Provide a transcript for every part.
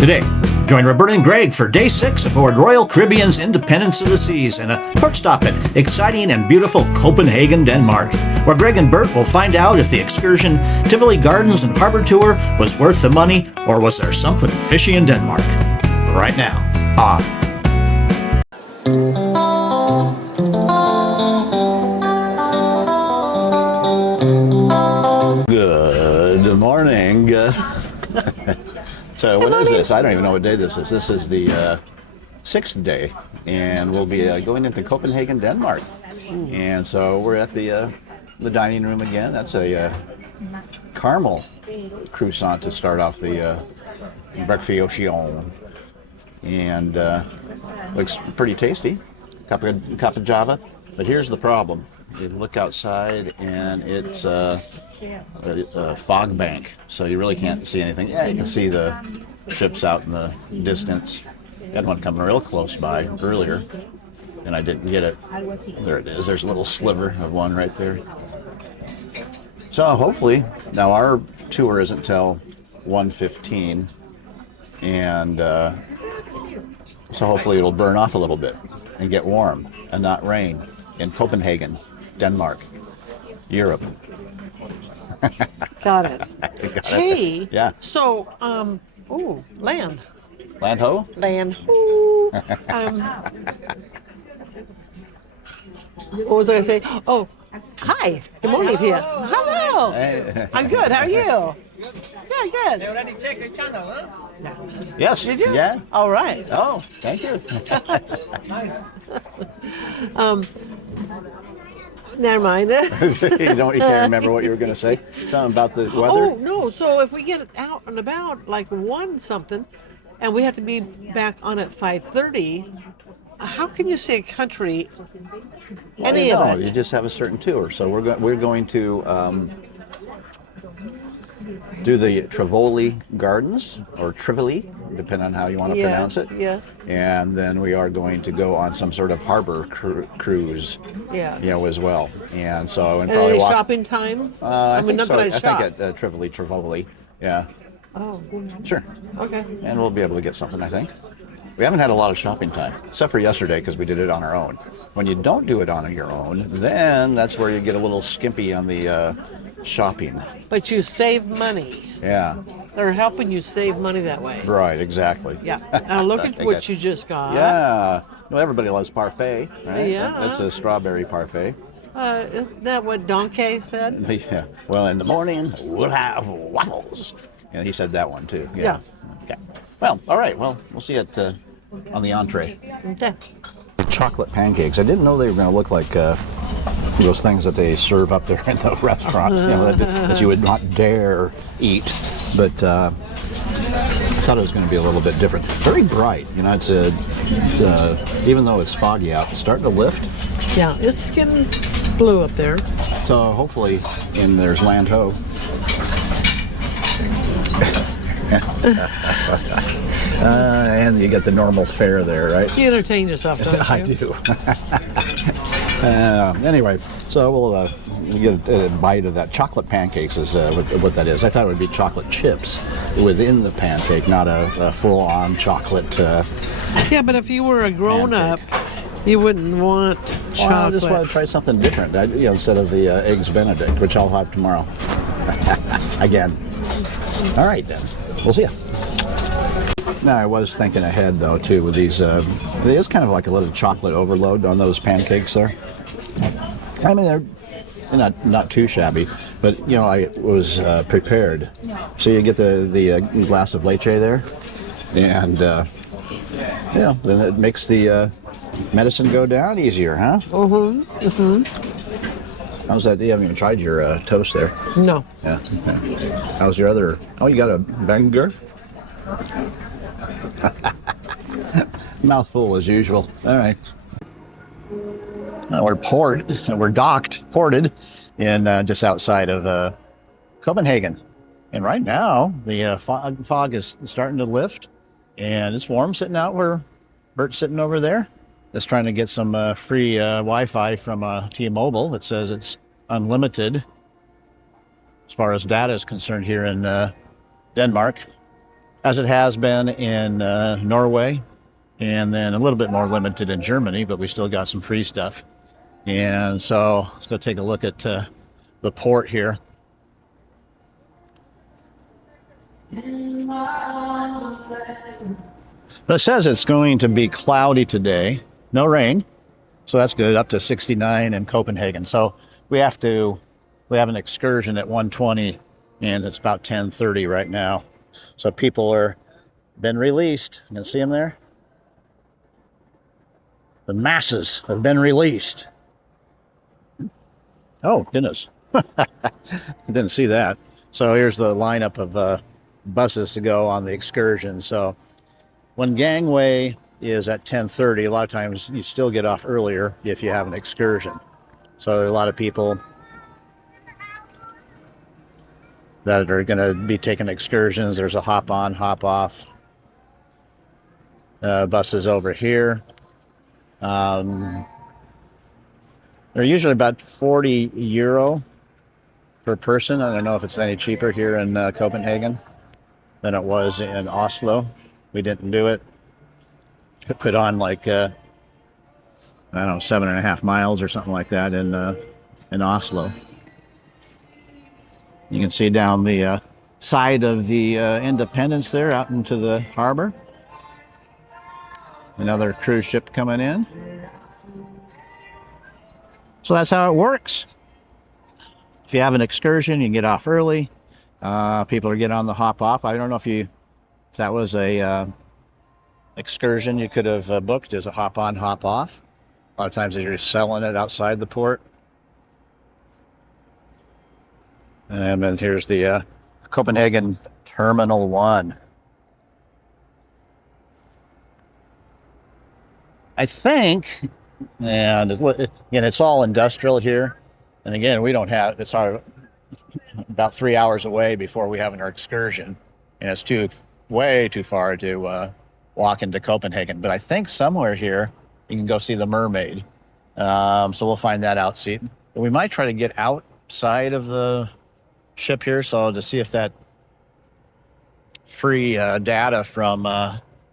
Today, join Roberta and Greg for Day 6 aboard Royal Caribbean's Independence of the Seas and a port stop at exciting and beautiful Copenhagen, Denmark, where Greg and Bert will find out if the excursion, Tivoli Gardens and Harbor Tour was worth the money or was there something fishy in Denmark. Right now, on Good morning. So what is this? I don't even know what day this is. This is the sixth day, and we'll be going into Copenhagen, Denmark. And so we're at the dining room again. That's a caramel croissant to start off the breakfast, and looks pretty tasty. Cup of Java. But here's the problem. You look outside, and it's a fog bank, so you really can't see anything. Yeah, you can see the ships out in the distance. Had one coming real close by earlier, and I didn't get it. There it is. There's a little sliver of one right there. So hopefully, now our tour isn't till 1:15, and so hopefully it'll burn off a little bit and get warm and not rain in Copenhagen, Denmark, Europe. Got it. Hey. Yeah. So, land. Land ho? Land. Ooh. What was I going to say? Oh, hi. Good morning to you. Hello. Hey. I'm good. How are you? Yeah, good. They already checked your channel, huh? Yes. Did you? Yeah. All right. Oh, thank you. Never mind. You can't remember what you were going to say? Something about the weather? Oh, no. So if we get out and about like 1 something and we have to be back on at 5:30, how can you say a country, any of it? You just have a certain tour. So we're going to do the Tivoli Gardens, or Tivoli, depending on how you want to pronounce it. Yeah. And then we are going to go on some sort of harbor cruise, Yeah. as well. And so, And probably any walk. shopping time? I mean, not so. that I I shop. think at Tivoli, yeah. Oh, Sure. okay. And we'll be able to get something, I think. We haven't had a lot of shopping time, except for yesterday because we did it on our own. When you don't do it on your own, then that's where you get a little skimpy on the shopping. But you save money. Yeah, They're helping you save money that way. right, exactly. Yeah. Now look at what you just got. Yeah. Well, everybody loves parfait, right? Yeah. That's a strawberry parfait. Isn't that what Donkey said? Yeah. Well, in the morning, we'll have waffles. And he said that one, too. Yeah. Okay. Well, all right. Well, we'll see it on the entree. Okay. Chocolate pancakes. I didn't know they were going to look like those things that they serve up there in the restaurant, that you would not dare eat. But I thought it was going to be a little bit different. Very bright. It's even though it's foggy out, it's starting to lift. Yeah, it's getting blue up there. So hopefully, and there's land ho. And you get the normal fare there, right? You entertain yourself, don't you? I do. Anyway, so we'll get a bite of that. Chocolate pancakes is what that is. I thought it would be chocolate chips within the pancake, not a full-on chocolate. Yeah, but if you were a grown-up, you wouldn't want chocolate. Well, I just want to try something different, instead of the Eggs Benedict, which I'll have tomorrow. Again. All right, then. We'll see ya. Now, I was thinking ahead, though, too, with these. It is kind of like a little chocolate overload on those pancakes there. I mean, they're not too shabby, but, I was prepared. So you get the glass of leche there, and, then it makes the medicine go down easier, huh? Mm-hmm. Mm-hmm. How's that? You haven't even tried your toast there. No. Yeah. How's your other? Oh, you got a banger? Mouthful as usual. All right. We're ported in just outside of Copenhagen. And right now, the fog is starting to lift, and it's warm sitting out where Bert's sitting over there. Just trying to get some free Wi-Fi from T-Mobile that says it's unlimited as far as data is concerned here in Denmark. as it has been in Norway, and then a little bit more limited in Germany, but we still got some free stuff. And so let's go take a look at the port here. But it says it's going to be cloudy today, no rain, so that's good. Up to 69 in Copenhagen. So we have an excursion at 1:20, and it's about 10:30 right now. So people are been released. You can see them there. The masses have been released. Oh goodness, didn't see that. So here's the lineup of buses to go on the excursion. So when gangway is at 10:30, a lot of times you still get off earlier if you have an excursion. So there are a lot of people that are going to be taking excursions. There's a hop on, hop off buses over here. They're usually about 40 euro per person. I don't know if it's any cheaper here in Copenhagen than it was in Oslo. We didn't do it. It put on like, I don't know, 7.5 miles or something like that in Oslo. You can see down the side of the Independence there out into the harbor. Another cruise ship coming in. So that's how it works. If you have an excursion, you can get off early. People are getting on the hop off. I don't know if that was a excursion you could have booked as a hop on, hop off. A lot of times they're just selling it outside the port. And then here's the Copenhagen Terminal 1. I think, and again, it's all industrial here. And again, we don't have, it's about 3 hours away before we have our excursion. And it's way too far to walk into Copenhagen. But I think somewhere here you can go see the mermaid. So we'll find that out. See, we might try to get outside of the ship here, so to see if that free data from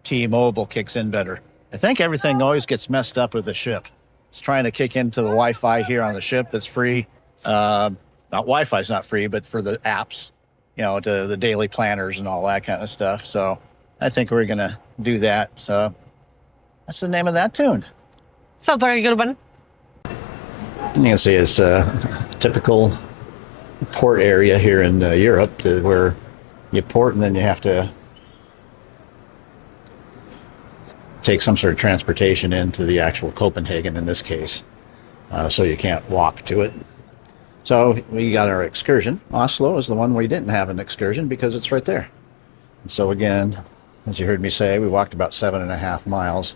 T-Mobile kicks in better. I think everything always gets messed up with the ship. It's trying to kick into the Wi-Fi here on the ship that's free. Not Wi-Fi's not free, but for the apps, to the daily planners and all that kind of stuff. So I think we're going to do that. So that's the name of that tune. Sounds like a good one. And you can see it's a typical port area here in Europe, where you port and then you have to take some sort of transportation into the actual Copenhagen in this case, so you can't walk to it. So we got our excursion. Oslo is the one where we didn't have an excursion because it's right there. And so again, as you heard me say, we walked about 7.5 miles,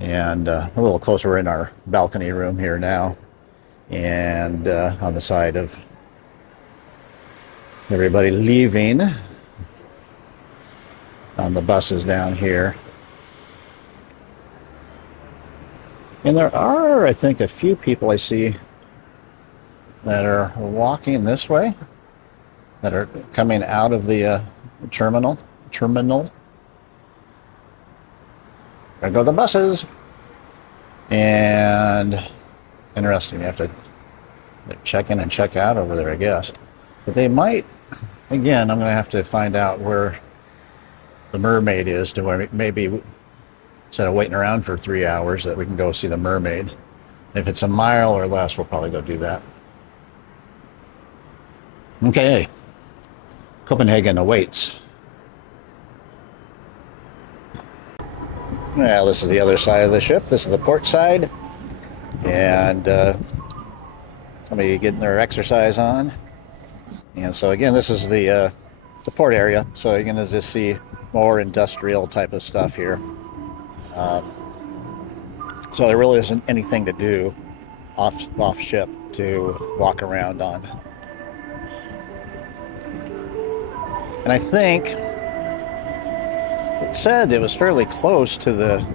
and a little closer. We're in our balcony room here now, and on the side of everybody leaving on the buses down here. And there are, I think, a few people I see that are walking this way, that are coming out of the terminal. There go the buses. And interesting, you have to check in and check out over there, I guess. But they might, again, I'm going to have to find out where the mermaid is, to where maybe instead of waiting around for 3 hours, that we can go see the mermaid. If it's a mile or less, we'll probably go do that. Okay, Copenhagen awaits. Well, this is the other side of the ship. This is the port side. And somebody getting their exercise on. And so again, this is the port area. So you're going to just see more industrial type of stuff here. So there really isn't anything to do off ship to walk around on. And I think it said it was fairly close to the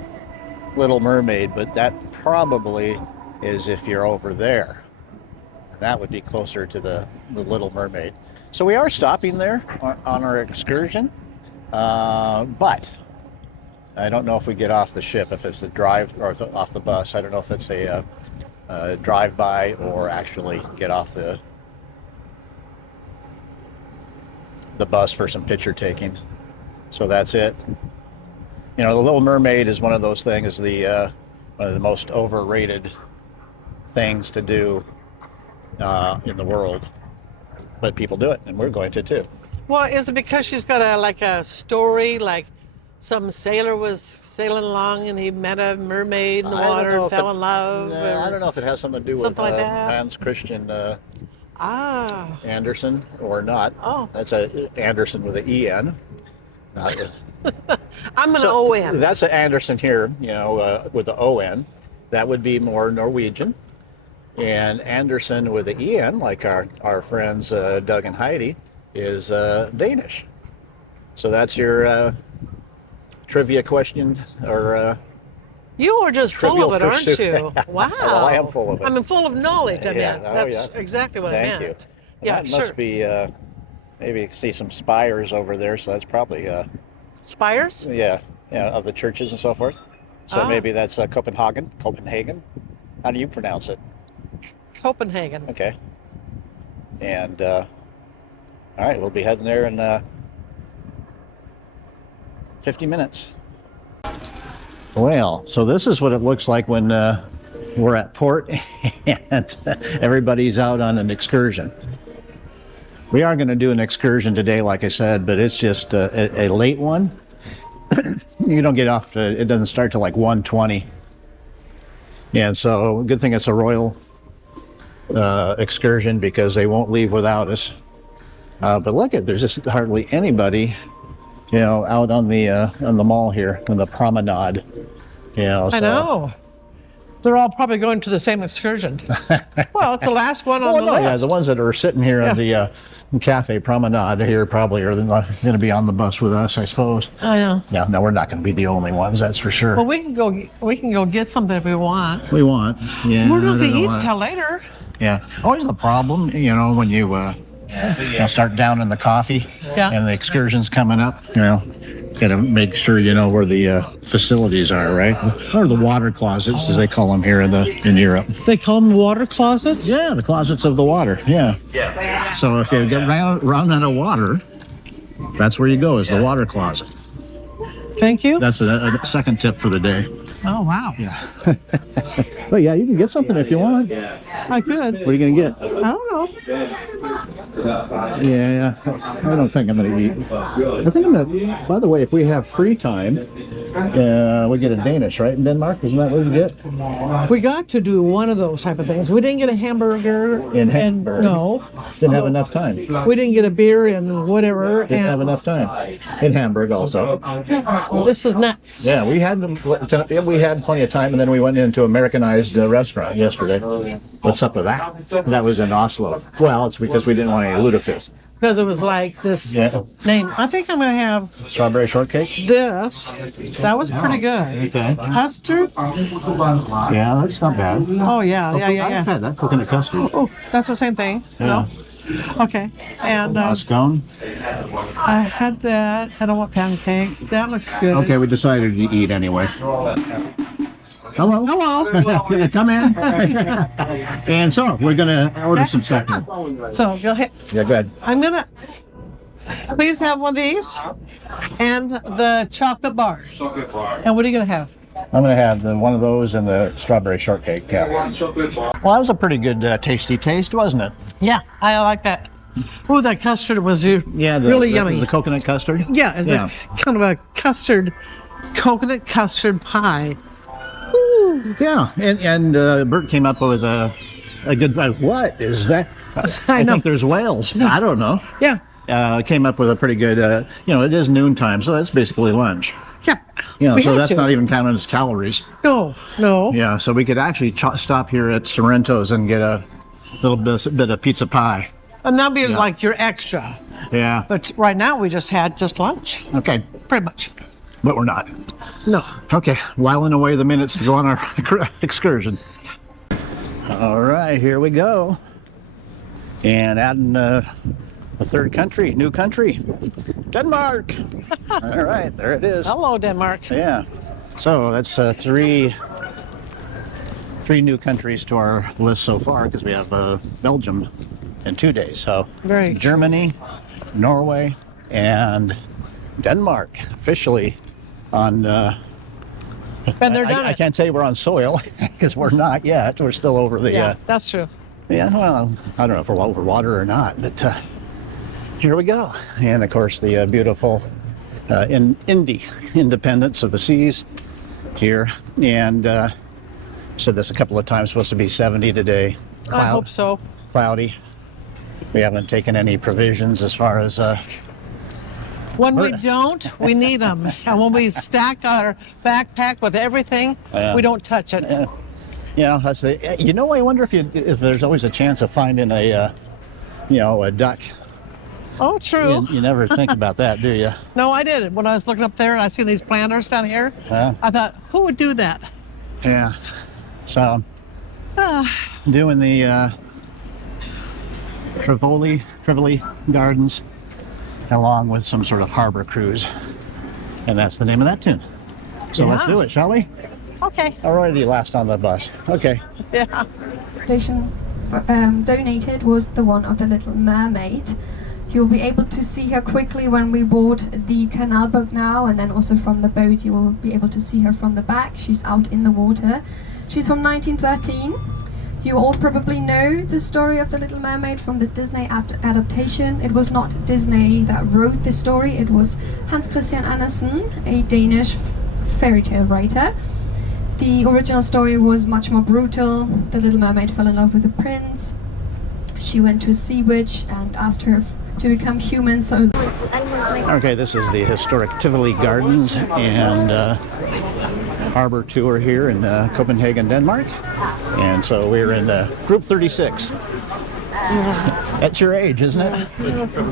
Little Mermaid, but that probably is if you're over there. And that would be closer to the Little Mermaid. So we are stopping there on our excursion. But I don't know if we get off the ship, if it's a drive, or off the bus. I don't know if it's a drive-by or actually get off the bus for some picture taking. So that's it. You know, the Little Mermaid is one of those things, one of the most overrated things to do in the world. But people do it, and we're going to too. Well, is it because she's got a story, like some sailor was sailing along and he met a mermaid in the water and fell in love? I don't know if it has something to do with something like that? Hans Christian Andersen or not. Oh. That's a Anderson with an E-N. I'm an O-N. That's an Anderson here, you know, with the O-N. That would be more Norwegian. And Anderson with the E-N, like our friends Doug and Heidi, is Danish. So that's your trivia question, or you are just full of it, aren't you? Wow. Well, I am full of it. I'm full of knowledge. I meant. Oh, That's yeah. exactly what Thank I meant. you. Yeah, That sure. must be, maybe you can see some spires over there, so that's probably, Spires? yeah, of the churches and so forth. So Oh. maybe that's Copenhagen. How do you pronounce it? Copenhagen. Okay. And, all right, we'll be heading there in 50 minutes. Well, so this is what it looks like when we're at port and everybody's out on an excursion. We are going to do an excursion today, like I said, but it's just a late one. You don't get off, it doesn't start till like 1:20. And so, good thing it's a royal excursion because they won't leave without us. But look there's just hardly anybody, you know, out on the mall here, on the promenade. You know, I so- know. They're all probably going to the same excursion. Well, it's the last one on the list. Yeah, the ones that are sitting here on the cafe promenade here probably are not going to be on the bus with us, I suppose. I know. Yeah, no, we're not going to be the only ones, that's for sure. Well, we can go get something if we want. We want, yeah. We're not I going don't to eat know until later. Yeah, always the problem, you know, when you start down in the coffee and the excursion's coming up, you know, got to make sure you know where the facilities are, right? Or the water closets, as they call them here in Europe. They call them water closets? Yeah, the closets of the water, yeah. So if you get run out of water, that's where you go, is the water closet. Thank you. That's a second tip for the day. Oh, wow. Yeah. But yeah, you can get something if you want. I could. What are you going to get? I don't know. Yeah, I don't think I'm going to eat. I think I'm going to, by the way, if we have free time, we get a Danish, right, in Denmark? Isn't that what we get? We got to do one of those type of things. We didn't get a hamburger. In Hamburg? No. Didn't have enough time. We didn't get a beer and whatever. Didn't have enough time. In Hamburg also. This is nuts. Yeah, we had plenty of time, and then we went into Americanized restaurant yesterday. What's up with that? That was in Oslo. Well, it's because we didn't want any lutefisk. Because it was like this name. I think I'm going to have Strawberry shortcake? this. That was pretty good. Okay. Custard? Yeah, that's not bad. Oh, yeah. I've had that coconut custard. Oh, that's the same thing. Yeah. No? Okay. And A scone? I had that. I don't want pancake. That looks good. Okay, we decided to eat anyway. Hello. Hello. Come in. And so we're gonna order some stuff now. So go ahead. Yeah, go ahead. I'm going to please have one of these and the chocolate bar. And what are you going to have? I'm gonna have one of those and the strawberry shortcake. Yeah. Well, that was a pretty good tasty taste, wasn't it? Yeah, I like that. Oh, that custard was really yummy. The coconut custard. Yeah, it's a kind of a coconut custard pie. Ooh, yeah, and Bert came up with a good. What is that? I know. think there's whales. I don't know. Yeah. Came up with a pretty good. It is noontime, so that's basically lunch. Yeah. So that's not even counting as calories. No. Yeah, so we could actually stop here at Sorrento's and get a little bit of pizza pie. And that'll be like your extra. Yeah. But right now we just had lunch. Okay. Pretty much. But we're not. No. Okay, whiling away the minutes to go on our excursion. All right, here we go. And adding the the third country, new country, Denmark. All right, there it is. Hello, Denmark. Yeah. So that's three new countries to our list so far, because we have Belgium in 2 days. So Very Germany, Norway, and Denmark officially on. Been there, done I it. can't say we're on soil because we're not yet. We're still over the. Yeah, that's true. Yeah, well, I don't know if we're over water or not, but here we go. And of course, the beautiful Independence of the Seas here. And said this a couple of times, supposed to be 70 today. I hope so. Cloudy. We haven't taken any provisions as far as. When we don't, we need them. And when we stack our backpack with everything, we don't touch it. Yeah, that's the. You know, I wonder if there's always a chance of finding a duck. Oh, true. You never think about that, do you? No, I did. When I was looking up there and I seen these planters down here, Yeah. I thought, who would do that? Yeah. So, doing the Tivoli Gardens, along with some sort of harbor cruise, and that's the name of that tune. So let's Yeah. do it, shall we? Okay. Already last on the bus. Okay. Yeah. Foundation donated was the one of the Little Mermaid. You'll be able to see her quickly when we board the canal boat now, and then also from the boat you will be able to see her from the back. She's out in the water. She's from 1913. You all probably know the story of the Little Mermaid from the Disney adaptation. It was not Disney that wrote the story, it was Hans Christian Andersen, a Danish fairy tale writer. The original story was much more brutal. The Little Mermaid fell in love with the prince. She went to a sea witch and asked her to become human, so... Okay, this is the historic Tivoli Gardens and harbor tour here in Copenhagen, Denmark. And so we're in group 36. That's your age, isn't it?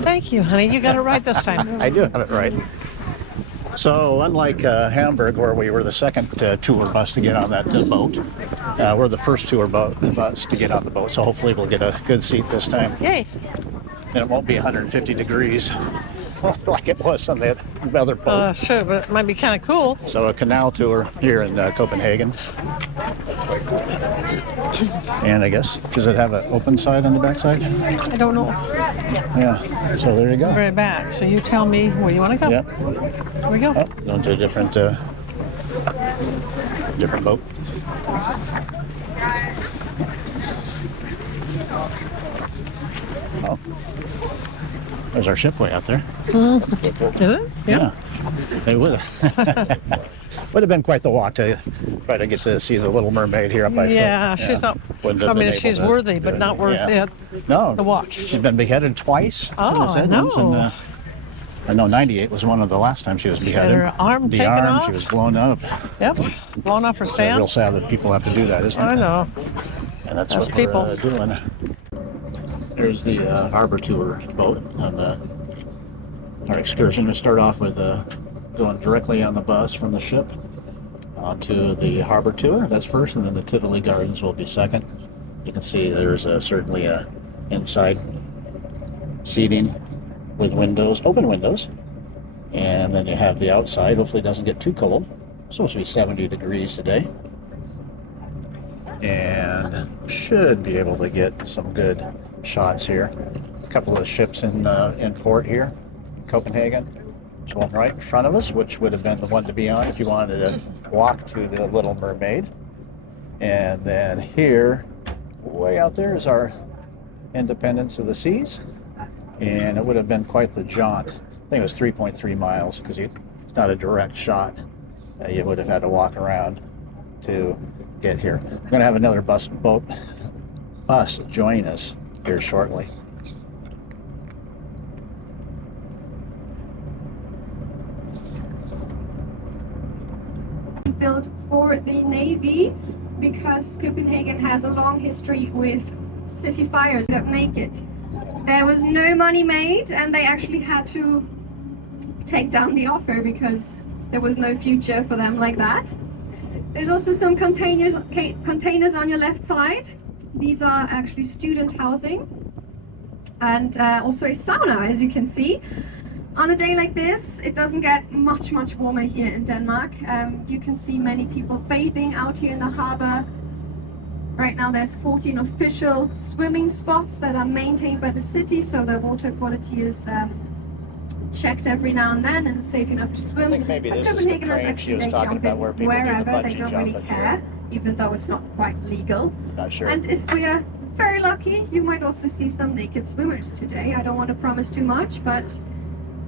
Thank you, honey. You got it right this time. I do have it right. So unlike Hamburg, where we were the second tour bus to get on that boat, we're the first tour bus to get on the boat. So hopefully we'll get a good seat this time. Yay. And it won't be 150 degrees like it was on the other boat. Sure, but it might be kind of cool. So a canal tour here in Copenhagen. And I guess, does it have an open side on the back side? I don't know. Yeah, so there you go. Very back. So you tell me where you want to go. Yep. Here we go. Oh, going to a different boat. Oh, there's our ship way out there. Is it? Yeah, it would. Would have been quite the walk to try to get to see the Little Mermaid here up by Yeah, foot. she's not. Wouldn't have I mean, been she's able to worthy, do but it. not worth Yeah. it. No, The walk. She's been beheaded twice. Oh, It said no. once in, I know 98 was one of the last times she was beheaded. her arm the taken arm, off? she was blown up. Yep. Blown off her It's stand. real sad that people have to do that, isn't it? I know. And that's That's what people. we're doing. There's the harbor tour boat on our excursion. We start off with going directly on the bus from the ship onto the harbor tour. That's first, and then the Tivoli Gardens will be second. You can see there's certainly a inside seating with windows, open windows, and then you have the outside. Hopefully it doesn't get too cold. It's supposed to be 70 degrees today, and should be able to get some good shots here. A couple of ships in port here, Copenhagen. There's one right in front of us, which would have been the one to be on if you wanted to walk to the Little Mermaid. And then here, way out there, is our Independence of the Seas. And it would have been quite the jaunt. I think it was 3.3 miles because it's not a direct shot. You would have had to walk around to get here. We're going to have another bus join us here shortly. Built for the Navy because Copenhagen has a long history with city fires. Got naked. There was no money made, and they actually had to take down the offer because there was no future for them like that. There's also some containers on your left side. These are actually student housing. and also a sauna, as you can see. On a day like this, it doesn't get much warmer here in Denmark. You can see many people bathing out here in the harbor. Right now there's 14 official swimming spots that are maintained by the city, so the water quality is checked every now and then, and it's safe enough to swim. I think maybe But this is the Copenhageners train she actually, was they talking jump about in where people do the wherever, they bungee don't really jumping care, here. even though it's not quite legal. Not sure. And if we are very lucky, you might also see some naked swimmers today. I don't want to promise too much, but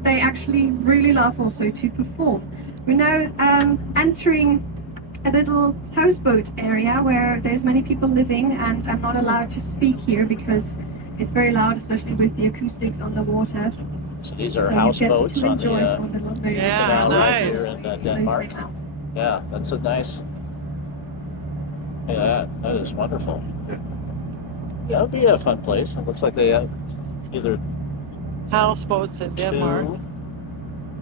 they actually really love also to perform. We're now entering a little houseboat area where there's many people living, and I'm not allowed to speak here because it's very loud, especially with the acoustics on the water. So these are So you get houseboats to on enjoy the for the little moment. Yeah, canal right nice. here in Denmark. Yeah, that's a nice. Yeah, that is wonderful. Yeah, it'll be a fun place. It looks like they have either Houseboats in Denmark. two.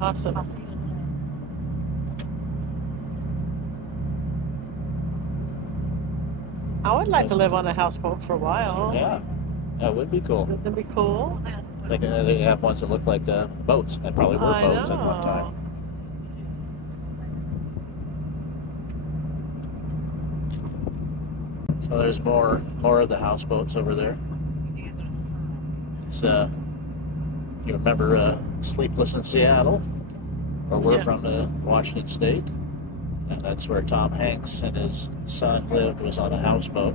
Awesome. I would like to live on a houseboat for a while. Yeah, that would be cool. That'd be cool. They have ones that look like boats. They probably were I boats at one know. time. So there's more of the houseboats over there. It's if you remember Sleepless in Seattle, where we're Yeah. from, Washington State, and that's where Tom Hanks and his son lived, was on a houseboat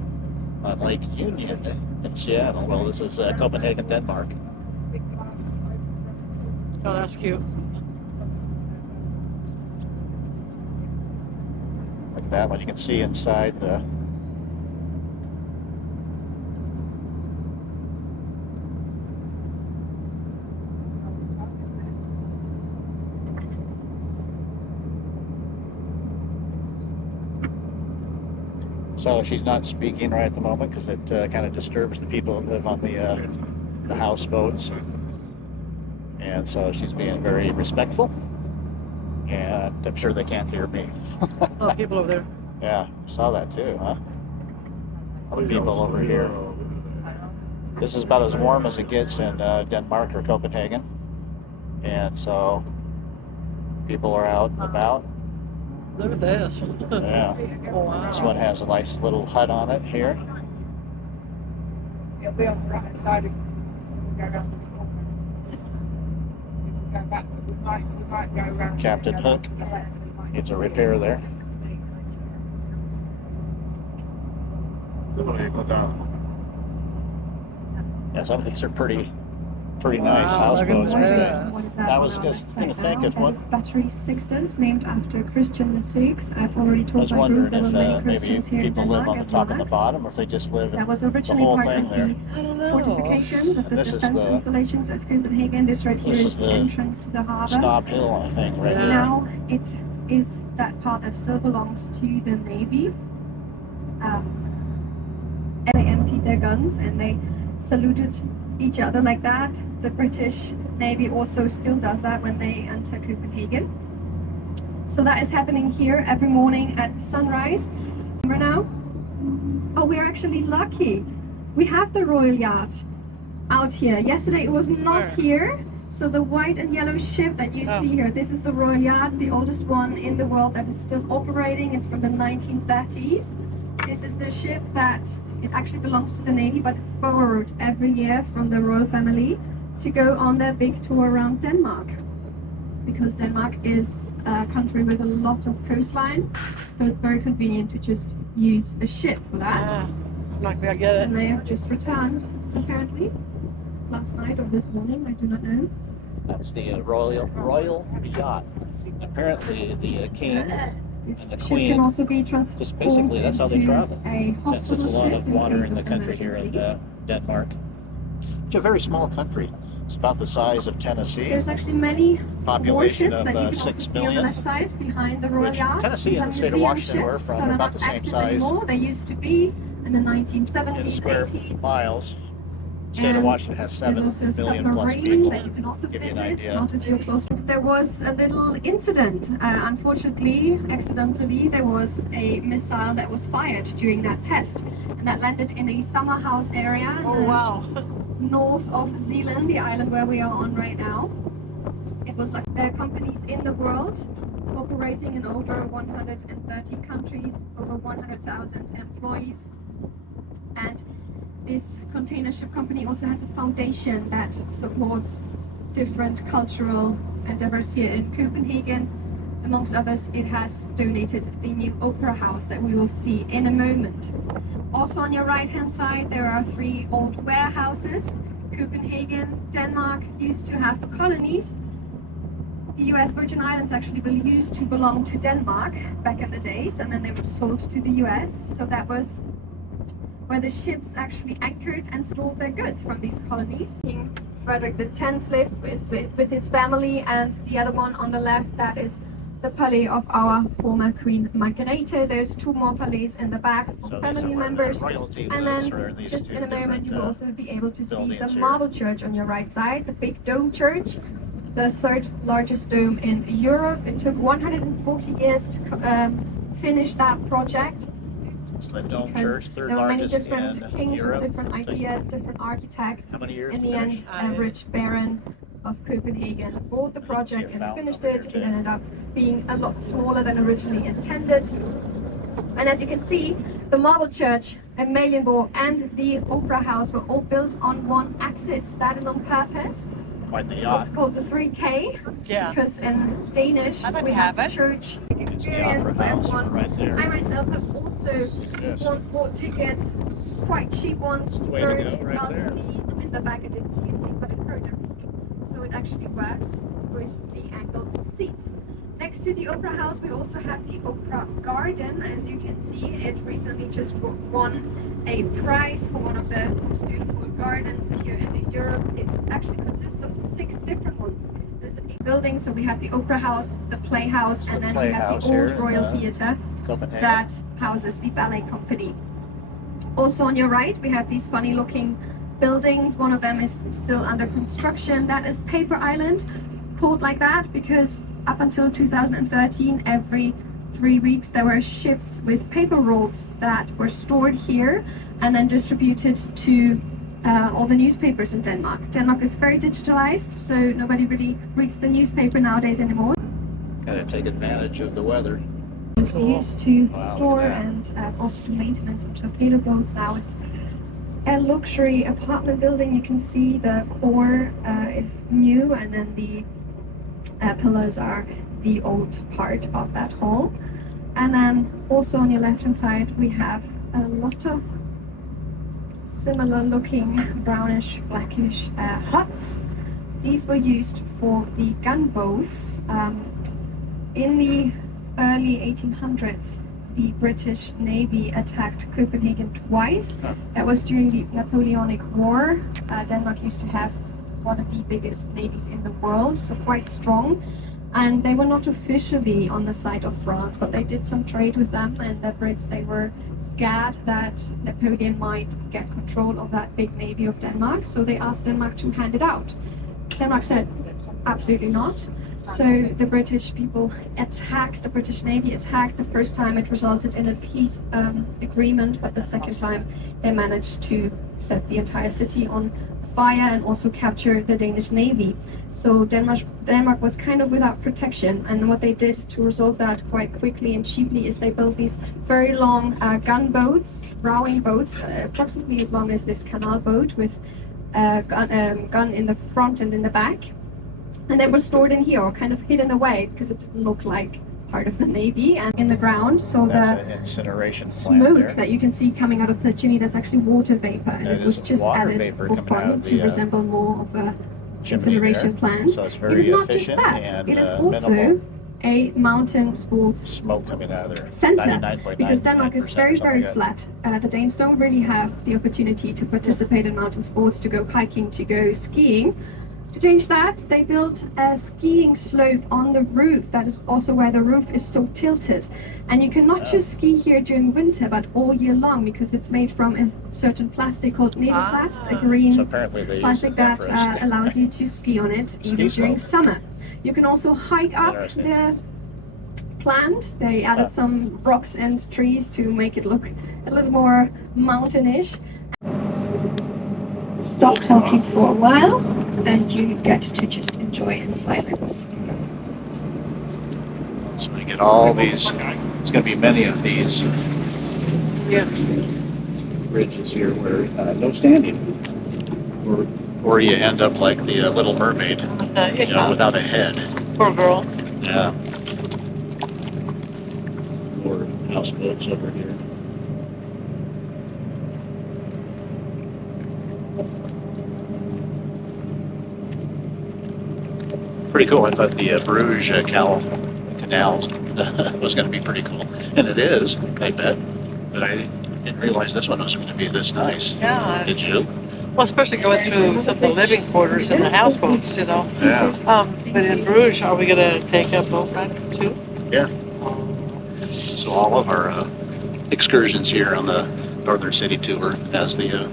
on Lake Union in Seattle. Well, this is Copenhagen, Denmark. Oh, that's cute. Look at that one. You can see inside the. So she's not speaking right at the moment because it kind of disturbs the people that live on the houseboats, and so she's being very respectful. And I'm sure they can't hear me. Oh, people over there. Yeah, saw that too, huh? All the people over here. This is about as warm as it gets in Denmark or Copenhagen, and so people are out and about. Look at this. Yeah. Oh, wow. This one has a nice little hut on it here. It'll be on the right side. Go around this corner. Go back. We might go around. Captain Hook needs a repair there. Yeah, some of these are pretty nice Wow, look at houseboats. aren't they? that. What is that I was one just upside going to think down? if That one. is Battery Sixtus, named after Christian VI. I've already I told was my wondering group there were if many maybe Christians here in people live Denmark on the as top and the monarchs. bottom, or if they just live That was the originally whole part thing of there. I don't the know. fortifications of the This is defense the- installations of Copenhagen. This right here This is is the the entrance to the harbor. Snob Hill, I think, right Yeah. here. Now it is that part that still belongs to the Navy. And they emptied their guns and they saluted each other like that. The British Navy also still does that when they enter Copenhagen. So that is happening here every morning at sunrise. Remember now? Oh, we're actually lucky. We have the Royal Yacht out here. Yesterday it was not Where? here. So the white and yellow ship that you Oh. see here, this is the Royal Yacht, the oldest one in the world that is still operating. It's from the 1930s. This is the ship that it actually belongs to the Navy, but it's borrowed every year from the royal family to go on their big tour around Denmark. Because Denmark is a country with a lot of coastline, so it's very convenient to just use a ship for that. Ah, I'm not gonna get it. And they have just returned, apparently, last night or this morning, I do not know. That's the Royal Yacht. Apparently, the king. This And the ship Queen, can also be transformed just basically that's how they into travel. a Since hospital there's a lot ship of in water case in the of country here in emergency. Denmark. It's a very small country. It's about the size of Tennessee. There's actually many Population warships of that you can 6 also see on the million. left side behind the Royal Which Yacht. Tennessee These and are the state of museum Washington were ships, from so they're about not the same active size anymore. They used to be in the in 1970s, square 80s. miles. State of And Washington has 7 there's also a million plus submarine people. that you can also Give you an visit, idea. not if you're close. There was a little incident. Unfortunately, accidentally, there was a missile that was fired during that test, and that landed in a summer house area. Oh, wow. north of Zealand, the island where we are on right now. It was like companies in the world operating in over 130 countries, over 100,000 employees. And this container ship company also has a foundation that supports different cultural endeavors here in Copenhagen. Amongst others, it has donated the new opera house that we will see in a moment. Also on your right hand side, there are 3 old warehouses. Copenhagen, Denmark used to have colonies. The US Virgin Islands actually used to belong to Denmark back in the days, and then they were sold to the US. So that was where the ships actually anchored and stored their goods from these colonies. King Frederick X lived with his family, and the other one on the left, that is the palais of our former Queen Margrethe. There's 2 more palais in the back for So these family are where the members. royalty And lives, then or in these just two in a moment different, you will also be able to see the buildings here. marble church on your right side, the big dome church, the 3rd largest dome in Europe. It took 140 years to finish that project. It's the Dome Because Church, third there were many largest different in kings Europe. with different ideas, different architects. How many years In to the finish? end, a rich baron of Copenhagen bought the project and fountain finished over here it. It too. ended up being a lot smaller than originally intended. And as you can see, the marble church, Amalienborg, and the opera house were all built on one axis. That is on purpose. Quite the It's yacht. also called the 3K, Yeah. because in Danish I'd like we to have have the it. church It's the experience opera for house everyone. right there. I myself have also Yes. once bought tickets, quite cheap ones, That's the way to third go, right there. balcony. In the back I didn't see anything, but I heard everything. So it actually works with the angled seats. Next to the opera house we also have the opera garden. As you can see, it recently just won a prize for one of the most beautiful gardens here in Europe. It actually consists of 6 different ones. There's a building, so we have the opera house, the playhouse, and then we have Playhouse the here old in, Royal Theatre Copenhagen. that houses the ballet company. Also on your right we have these funny looking buildings. One of them is still under construction. That is Paper Island, called like that because up until 2013, every 3 weeks there were ships with paper rolls that were stored here and then distributed to all the newspapers in Denmark. Denmark is very digitalized, so nobody really reads the newspaper nowadays anymore. Gotta take advantage of the weather. It's used to Wow, store look at and also do maintenance on torpedo boats. Now it's a luxury apartment building. You can see the core is new, and then the pillars are the old part of that hall. And then also on your left hand side we have a lot of similar looking brownish blackish huts. These were used for the gunboats. In the early 1800s the British Navy attacked Copenhagen twice. That was during the Napoleonic War. Denmark used to have one of the biggest navies in the world, so quite strong. And they were not officially on the side of France, but they did some trade with them, and the Brits, they were scared that Napoleon might get control of that big navy of Denmark, so they asked Denmark to hand it out. Denmark said, absolutely not. So the British people attacked, the British Navy attacked. The first time it resulted in a peace agreement, but the second time they managed to set the entire city on fire and also capture the Danish Navy. So Denmark was kind of without protection, and what they did to resolve that quite quickly and cheaply is they built these very long gunboats, rowing boats, approximately as long as this canal boat, with a gun in the front and in the back. And they were stored in here, or kind of hidden away, because it didn't look like part of the Navy, and in the ground. So That's the an incineration plant smoke there. that you can see coming out of the chimney, that's actually water vapor, and That it was is just water added vapor for coming out fun of to the, resemble more of a chimney incineration there. plant. So it's It very is not just efficient that, and it is also minimal a mountain sports smoke coming out of there. center, 99.99% because Denmark is very, or something very like that. flat. The Danes don't really have the opportunity to participate in mountain sports, to go hiking, to go skiing. To change that, they built a skiing slope on the roof. That is also where the roof is so tilted. And you cannot just ski here during winter, but all year long, because it's made from a certain plastic called Neoplast, a green So apparently they use plastic that that for a ski. allows you to ski on it even during slope. summer. You can also hike up Interesting. the plant. They added some rocks and trees to make it look a little more mountainish. stop talking for a while and you get to just enjoy in silence. So we get all these, there's going to be many of these Yeah. bridges here where no standing. Or you end up like the Little Mermaid, you know, without a head. Poor girl. Yeah. More houseboats over here. Pretty cool. I thought the Bruges canals was going to be pretty cool. And it is, I bet. But I didn't realize this one was going to be this nice. Yeah. Did you? Well, especially going through some of the living quarters and the houseboats, you know. Yeah. But in Bruges, are we going to take a boat ride too? Yeah. So all of our excursions here on the Northern City Tour has the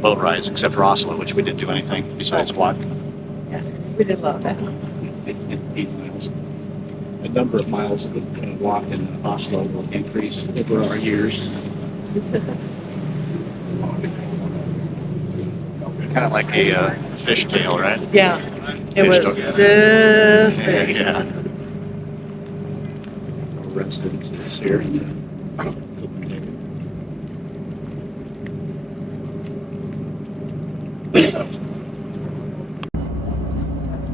boat rides, except for Oslo, which we didn't do anything besides walk. Yeah, we did love that. 8 miles. The number of miles that we walk in Oslo will increase over our years. Kind of like a fishtail, right? Yeah, it was Fishtail. this big. Yeah. Residences here in Copenhagen.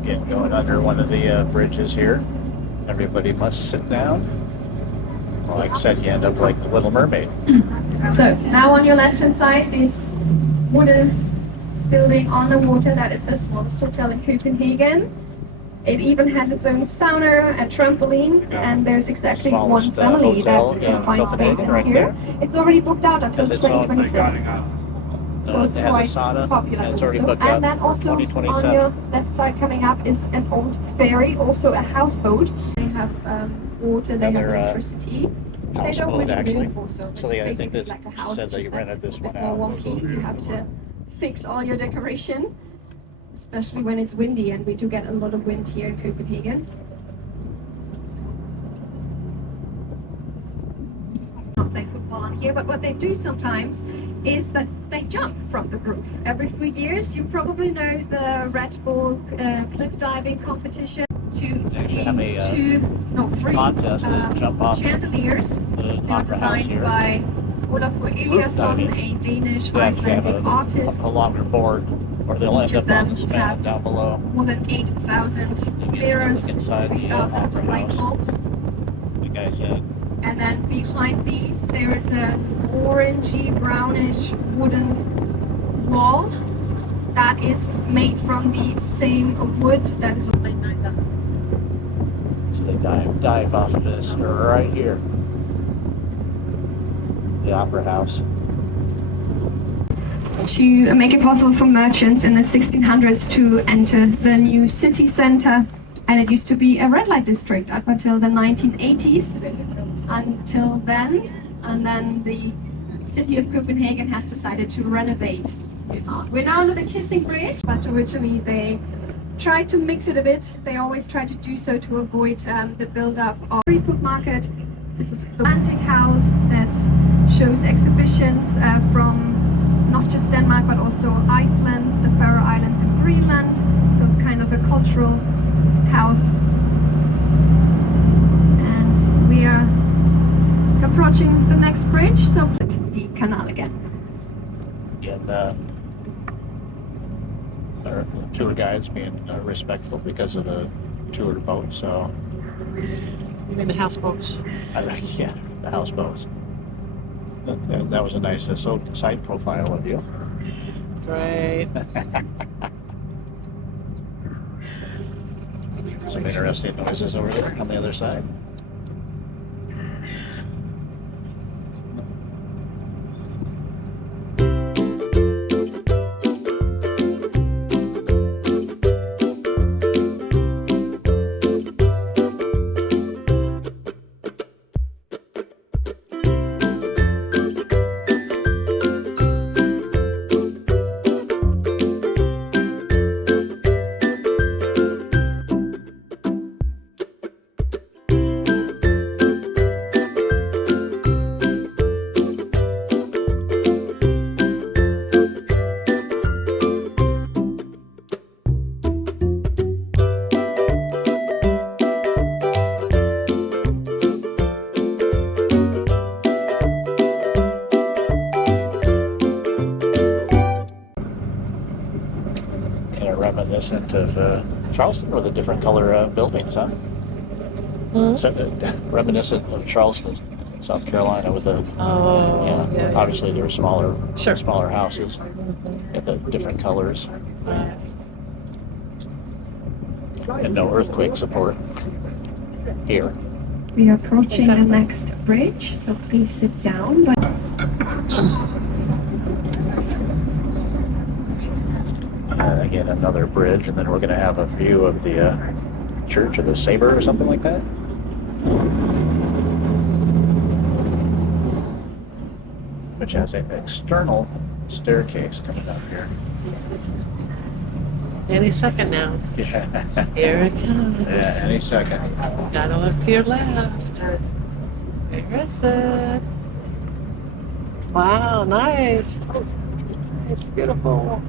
Getting going under one of the bridges here. Everybody must sit down. Well, like I said, you end up like the Little Mermaid. So now on your left hand side, this wooden building on the water, that is the smallest hotel in Copenhagen. It even has its own sauna, a trampoline, and there's exactly Smallest, one family hotel that can in find space in Copenhagen right here. there. It's already booked out until Has its own 2027. So it's it has a quite sauna, popular and it's already also. booked out And then for also on 2027. your left side coming up is an old ferry, also a houseboat. They have water, they have Another, electricity. They don't houseboat, really actually. move also. So It's I think basically this like a house, said that just you that rented it's this a bit one more out. wonky. You have to fix all your decoration, especially when it's windy, and we do get a lot of wind here in Copenhagen. Not play football on here, but what they do sometimes is that they jump from the roof. Every 3 years, you probably know the Red Bull cliff diving competition. To see have a, three contest to jump off chandeliers. the They are Opera House designed here. by Olafur Eliasson, diving. a Danish You actually have Icelandic artist. a longer board, or they'll Each end of up on them the span have down below. more than 8,000 mirrors, inside the, 3,000 Opera light House. bulbs. The guy's head. And then behind these, there is a orangey, brownish wooden wall that is made from the same wood that is. So they dive off of this right here. The Opera House. To make it possible for merchants in the 1600s to enter the new city center, and it used to be a red light district up until the 1980s. Until then, and then the city of Copenhagen has decided to renovate. We're now under the Kissing Bridge, but originally they tried to mix it a bit. They always try to do so to avoid the build-up of the food market. This is the Atlantic House that shows exhibitions from not just Denmark, but also Iceland, the Faroe Islands, and Greenland. So it's kind of a cultural house. And we are approaching the next bridge, so the canal again. And our tour guides being respectful because of the tour boat. So You mean the houseboats? I like, yeah, the houseboats. That was a nice side profile of you. Great. Some interesting noises over there on the other side. reminiscent of Charleston with the different color buildings, huh? Reminiscent of Charleston, South Carolina, with the obviously they're smaller houses, get the different colors, and no earthquake support here. We are approaching the next bridge, so please sit down. Again, another bridge, and then we're going to have a view of the Church of the Sabre or something like that. Which has an external staircase coming up here. Any second now. Yeah. Here it comes. Yeah, any second. Gotta look to your left. There is it. Wow, nice. It's beautiful.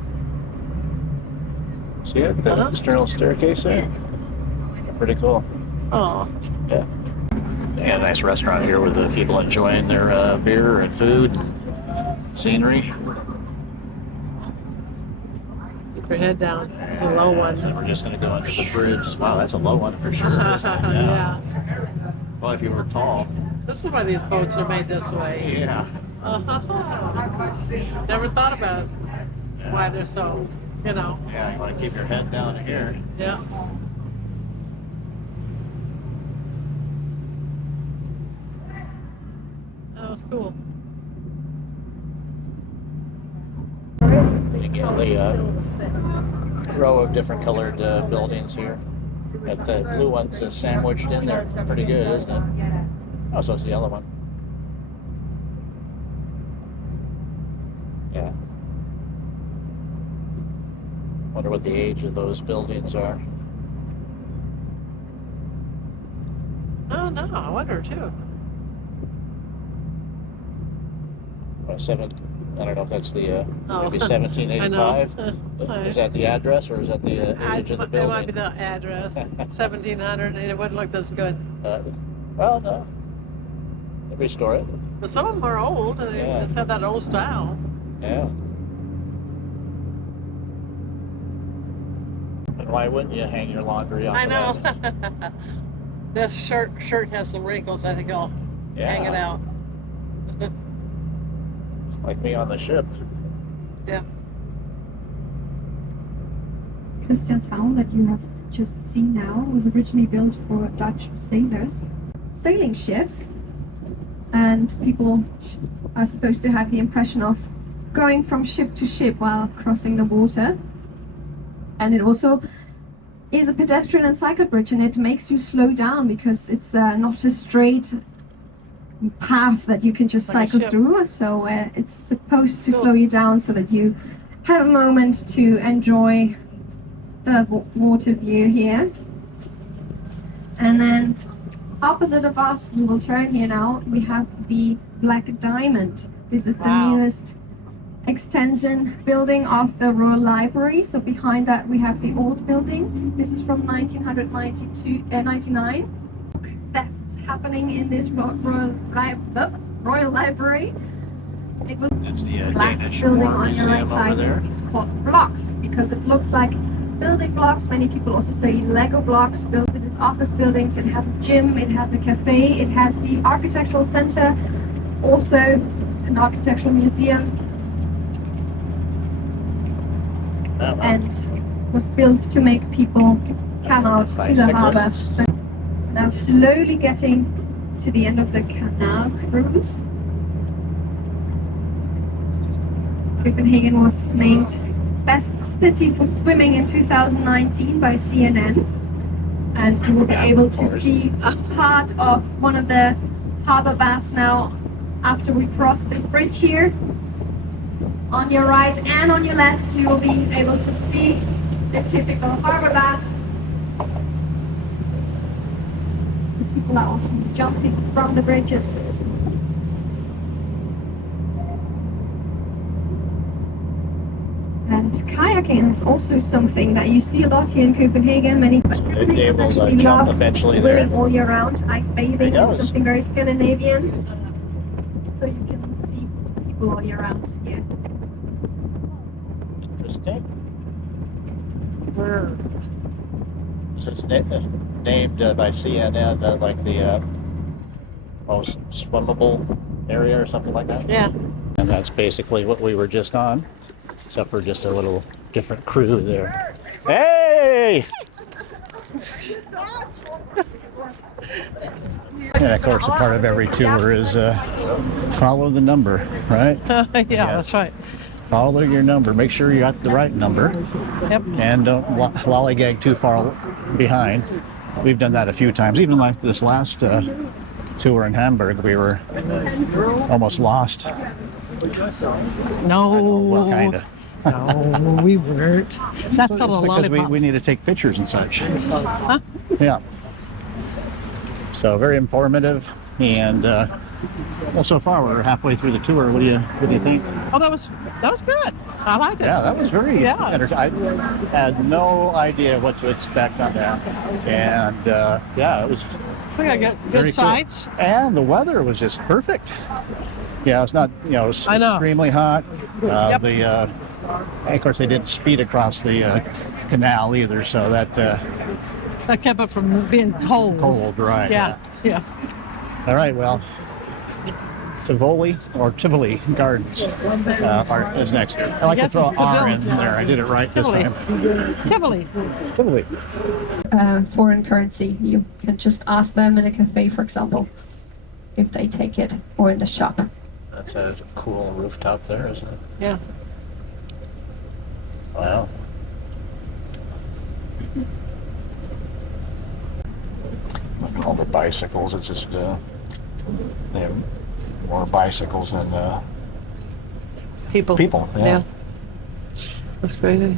See it? The external staircase there? Pretty cool. Oh, Yeah. Yeah, nice restaurant here with the people enjoying their beer and food and scenery. keep your head down. It's a low one. And we're just going to go under the bridge. Wow, that's a low one for sure. Yeah. Well, if you were tall. This is why these boats are made this way. Yeah. Never thought about why they're so, you know. Yeah, you want to keep your head down here. Yeah. That was cool. Again, the row of different colored buildings here. But the blue one's sandwiched in there. Pretty good, isn't it? Oh, so it's the yellow one. Yeah. Wonder what the age of those buildings are. Oh no, I wonder too. I don't know if that's the maybe I know. 1785. Is that the address or is that the age of the building? It might be the address. 1700. It wouldn't look this good. Well, no. They restore it. But some of them are old, and they just have that old style. Yeah. And why wouldn't you hang your laundry on? I know. This shirt has some wrinkles. I think I'll hang it out. Like me on the ship. Yeah. Christianshavn that you have just seen now was originally built for Dutch sailors, sailing ships, and people are supposed to have the impression of going from ship to ship while crossing the water. And it also is a pedestrian and cycle bridge, and it makes you slow down because it's not a straight path that you can just cycle through, so it's supposed to slow you down so that you have a moment to enjoy the water view here. And then opposite of us, we will turn here now, we have the Black Diamond. This is the newest extension building of the Royal Library. So behind that we have the old building. This is from 1999. Thefts happening in this Royal Library. It was That's the glass Danish building War on your right Museum over side. there. It's called blocks because it looks like building blocks. Many people also say Lego blocks. Built in its office buildings. It has a gym. It has a cafe. It has the architectural center. Also an architectural museum. And was built to make people come out to the harbour. Now slowly getting to the end of the canal cruise. Copenhagen was named Best City for Swimming in 2019 by CNN. And you will be able to see part of one of the harbour baths now after we cross this bridge here. On your right and on your left you will be able to see the typical harbour bath. People are also jumping from the bridges. And kayaking is also something that you see a lot here in Copenhagen. Many Copenhageners actually love swimming all year round. Ice bathing is something very Scandinavian. So you can see people all year round here. Interesting. bird. It's named by CNN like the most swimmable area or something like that. Yeah. And that's basically what we were just on, except for just a little different crew there. Hey! And of course, a part of every tour is follow the number, right? Yeah, that's right. Follow your number. Make sure you got the right number. Yep. And don't lollygag too far behind. We've done that a few times. Even like this last tour in Hamburg, we were almost lost. No. What kind of? No, we weren't. That's called a Because lollipop. we need to take pictures and such. Huh? Yeah. So very informative, and well, so far we're halfway through the tour. What do you think? Oh, that was good. I liked it. Yeah, that was very. Yes. I had no idea what to expect on that, and yeah, it was We got good very cool. sights. And the weather was just perfect. Yeah, it's not, it was I know. extremely hot. Yep. Of course, they didn't speed across the canal either, so that That kept it from being cold. cold, right? Yeah. Yeah. All right, well, Tivoli Gardens is next. I like to Yes, throw it's R Tivoli. in there. I did it right this Tivoli. time. Tivoli. Tivoli. Foreign currency. You can just ask them in a cafe, for example, if they take it, or in the shop. That's a cool rooftop there, isn't it? Yeah. Wow. Look at all the bicycles. It's just they have more bicycles than People. people. Yeah. That's crazy.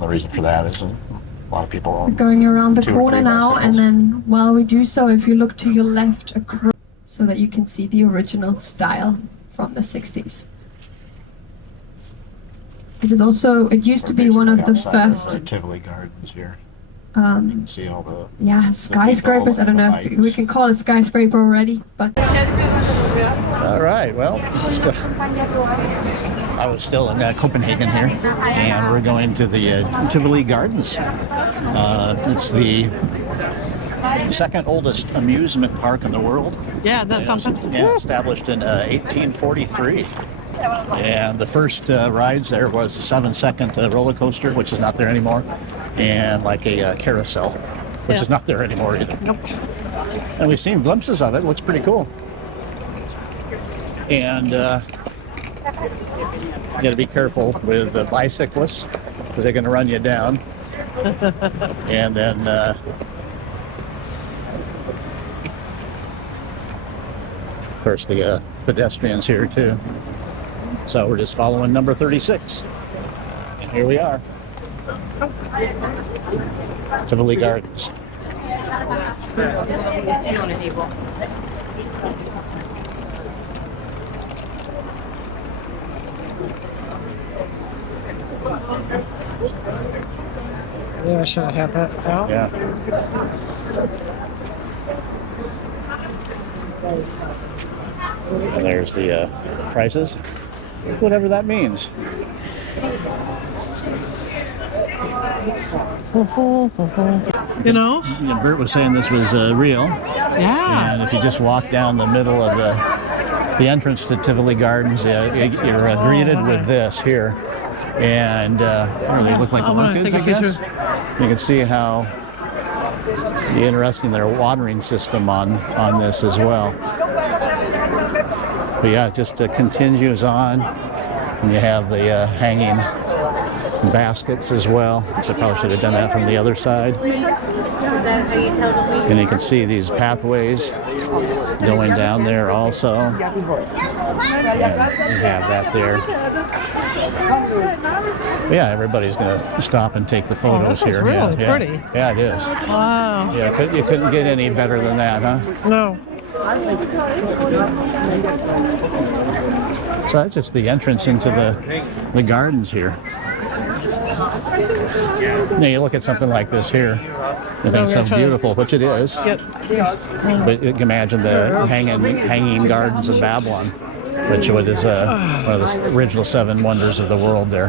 The reason for that is a lot of people own. Going around the 2 or 3 corner now, and bicycles. then while we do so, if you look to your left across, so that you can see the original style from the 60s. It is also, it used to be one of the Basically outside first, Tivoli Gardens here. You can see all the. yeah, skyscrapers. I don't know if we bikes. can call it skyscraper already, but All right. Well, I was still in Copenhagen here, and we're going to the Tivoli Gardens. It's the second oldest amusement park in the world. Yeah, that's something. Yeah, established in 1843. And the first rides there was a 7-second roller coaster, which is not there anymore, and like a carousel, which Yeah. is not there anymore either. Nope. And we've seen glimpses of it. It looks pretty cool. And you got to be careful with the bicyclists because they're going to run you down. And then of course the pedestrians here too. So we're just following number 36. And here we are. Tivoli Gardens. Yeah, I should have had that out. Yeah. And there's the prices, whatever that means. You know? Bert was saying this was real, Yeah. and if you just walk down the middle of the entrance to Tivoli Gardens, you're greeted with this here, and they look like I wanna orchids, take I a guess. picture. You can see how interesting their watering system on this as well. But yeah, it just continues on, and you have the hanging baskets as well. So I probably should have done that from the other side. And you can see these pathways going down there also. And you have that there. But yeah, everybody's going to stop and take the photos this is here. really Yeah, pretty. Yeah, it is. Wow. Yeah, you couldn't get any better than that, huh? No. So that's just the entrance into the gardens here. Now you look at something like this here, you think it's so beautiful, which it is. Get, But you can imagine the hanging gardens of Babylon, which is one of the original 7 wonders of the world there.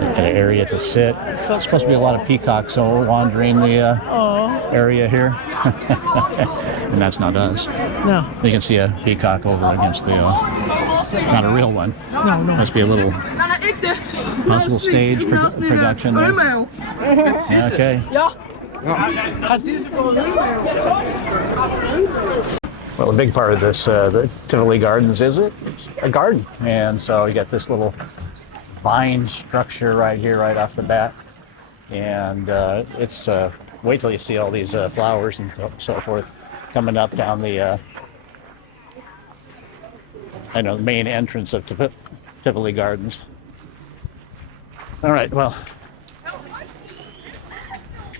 an area to sit. So There's supposed to be a lot of peacocks wandering the area here. And that's not us. No. You can see a peacock over against the, not a real one. No. Must be a little possible stage production there. Okay. Well, a big part of this, the Tivoli Gardens, is it's a garden. And so you got this little vine structure right here, right off the bat. And it's, wait till you see all these flowers and so forth coming up down the, the main entrance of Tivoli Gardens. All right, well,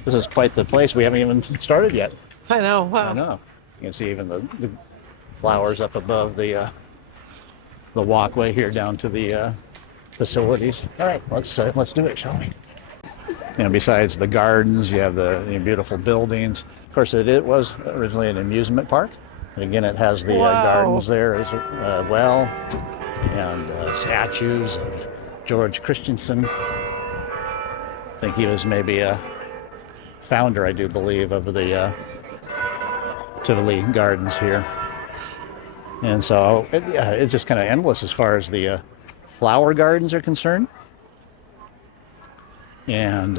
this is quite the place. We haven't even started yet. I know. Wow. I know. You can see even the flowers up above the walkway here down to the facilities. All right, let's do it, shall we? Besides the gardens, you have the beautiful buildings. Of course, it was originally an amusement park, and again, it has the gardens there as well, and statues of George Christensen. I think he was maybe a founder, I do believe, of the Tivoli Gardens here. And so it's just kind of endless as far as the flower gardens are concerned. And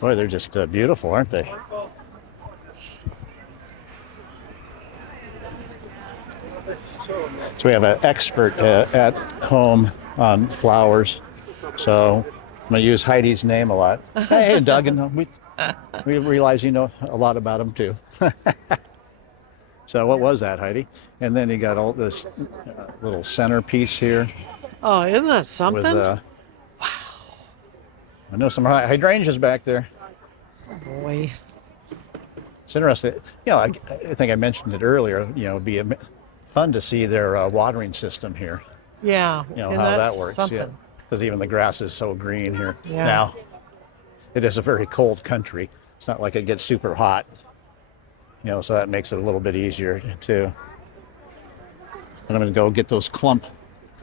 boy, they're just beautiful, aren't they? So we have an expert at home on flowers. So I'm going to use Heidi's name a lot. Hey, Doug, and we realize you know a lot about them too. So what was that, Heidi? And then you got all this little centerpiece here. Oh, isn't that something? With, wow. I know some hydrangeas back there. Oh, boy. It's interesting. I think I mentioned it earlier. It'd be fun to see their watering system here. Yeah. How and that works. Something. Yeah. Because even the grass is so green here. Yeah. Now, it is a very cold country. It's not like it gets super hot. So that makes it a little bit easier too. And I'm going to go get that clump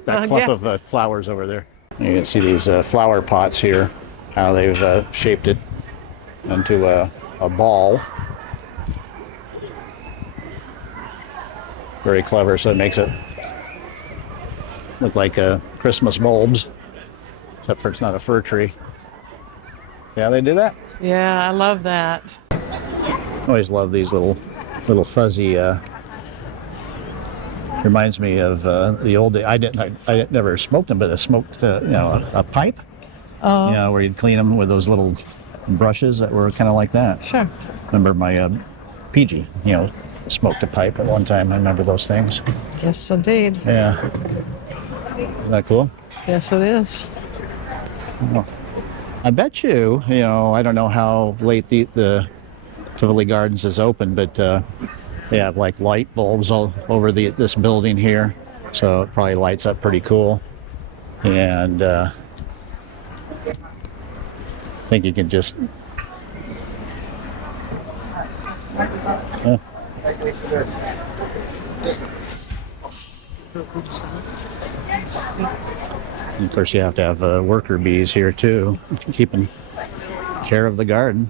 of flowers over there. You can see these flower pots here, how they've shaped it into a ball. Very clever, so it makes it look like Christmas bulbs, except for it's not a fir tree. See how they do that? Yeah, I love that. I always love these little fuzzy. Reminds me of the old day. I never smoked them, but I smoked a pipe. Oh. Where you'd clean them with those little brushes that were kind of like that. Sure. Remember my PG, smoked a pipe at one time. I remember those things. Yes, indeed. Yeah. Isn't that cool? Yes, it is. Well, I bet you, I don't know how late the Tivoli Gardens is open, but they have like light bulbs all over this building here, so it probably lights up pretty cool. And I think you can just and of course you have to have worker bees here too, keeping care of the garden.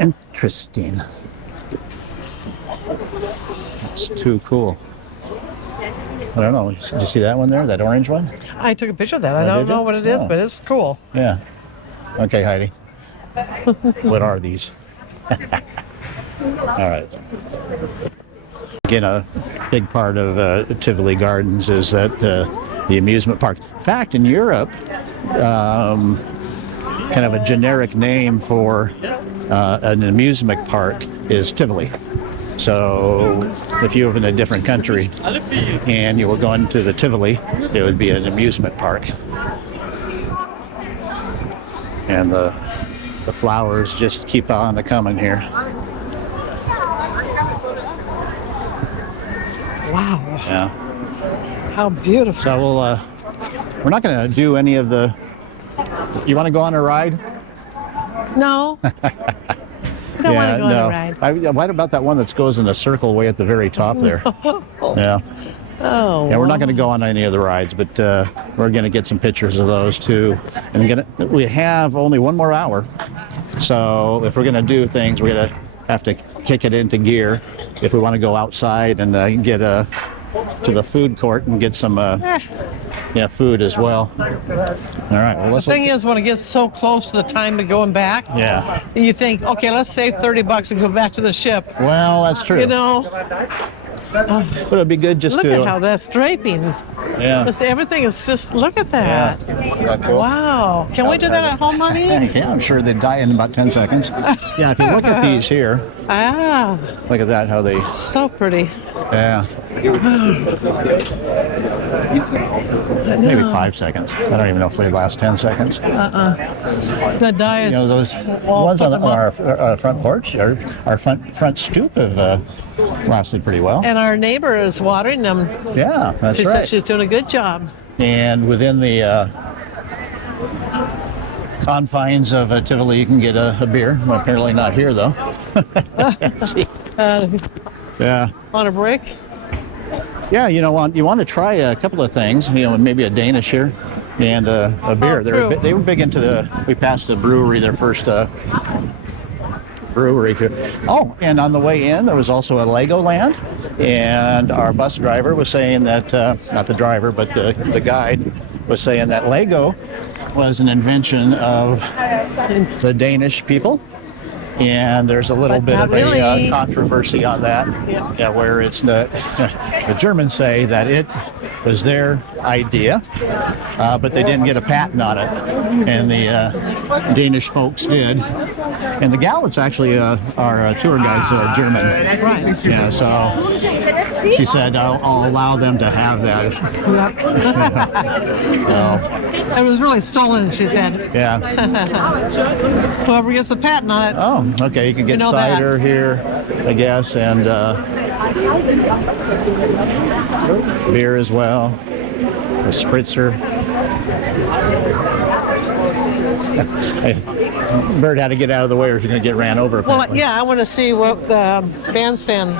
Interesting. It's too cool. I don't know. Did you see that one there? That orange one? I took a picture of that. I don't know what it is, but it's cool. Yeah. Okay, Heidi. What are these? All right. Again, a big part of Tivoli Gardens is that the amusement park. In fact, in Europe, kind of a generic name for an amusement park is Tivoli. So if you were in a different country and you were going to the Tivoli, it would be an amusement park. And the flowers just keep on coming here. Wow. Yeah. How beautiful. So we're not going to do any of the. You want to go on a ride? No. I don't want to go on a ride. What about that one that goes in a circle way at the very top there? Yeah. Oh, Yeah, we're not wow. going to go on any of the rides, but we're going to get some pictures of those too. And we have only one more hour, so if we're going to do things, we're going to have to kick it into gear if we want to go outside and get to the food court and get some food as well. All right. Well, The let's thing is, when it gets so close to the time to going back, yeah. you think, okay, let's save $30 and go back to the ship. Well, that's true. You know, But it'd be good just look to at how that's draping. yeah. Just everything is just, look at that. Isn't that cool? Wow. Can we do that at home, honey? Yeah, I'm sure they'd die in about 10 seconds. Yeah, if you look at these here, Ah, look at that, how they, so pretty. yeah. Maybe 5 seconds. I don't even know if they last 10 seconds. The dye is. You know, those ones on our front porch, our front stoop have lasted pretty well. And our neighbor is watering them. Yeah, that's She right. said she's doing a good job. And within the confines of Tivoli, you can get a beer. Well, apparently not here, though. See. Yeah. On a break. Yeah, you want to try a couple of things, maybe a Danish here and a beer. True. They were big into we passed a brewery, their first brewery here. Oh, and on the way in, there was also a Legoland, and our bus driver was saying that, not the driver, but the guide was saying that Lego was an invention of the Danish people. And there's a little But bit not of really. a controversy on that. Yeah, where it's the Germans say that it was their idea, but they didn't get a patent on it, and the Danish folks did. And the gal that's actually our tour guide's German. That's right. Yeah, so she said I'll allow them to have that. So, It was really stolen, she said. yeah. Whoever gets a patent on it. Oh, okay. You can get You know that. cider here, I guess, and beer as well. A spritzer. Hey, Bird had to get out of the way or she's going to get ran over. Well, apparently. yeah, I want to see what the bandstand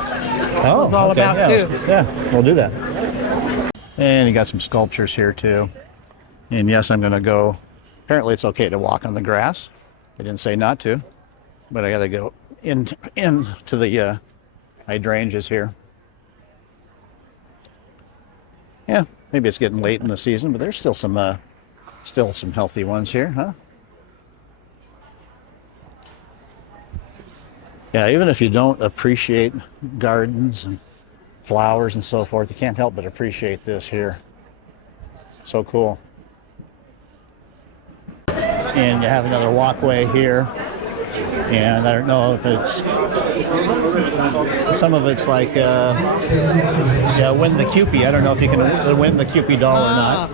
Oh, was all okay, about, yeah, too. Yeah, we'll do that. And you got some sculptures here, too. And yes, I'm going to go. Apparently, it's okay to walk on the grass. They didn't say not to, but I got to go into the hydrangeas here. Yeah, maybe it's getting late in the season, but there's still some healthy ones here, huh? Yeah, even if you don't appreciate gardens and flowers and so forth, you can't help but appreciate this here. So cool. And you have another walkway here. And I don't know if it's, some of it's like, win the Kewpie. I don't know if you can win the Kewpie doll or not.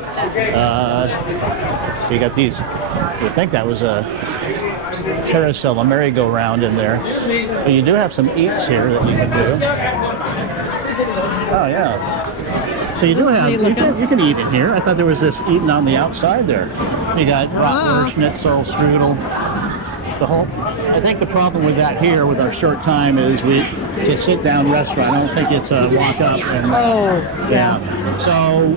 You got these, I think that was a carousel, a merry-go-round in there. But you do have some eats here that you can do. Oh, yeah. So you do have, you can eat in here. I thought there was this eating on the outside there. You got bratwurst, schnitzel, strudel. The whole, I think the problem with that here with our short time is it's a sit-down restaurant. I don't think it's a walk up and yeah. So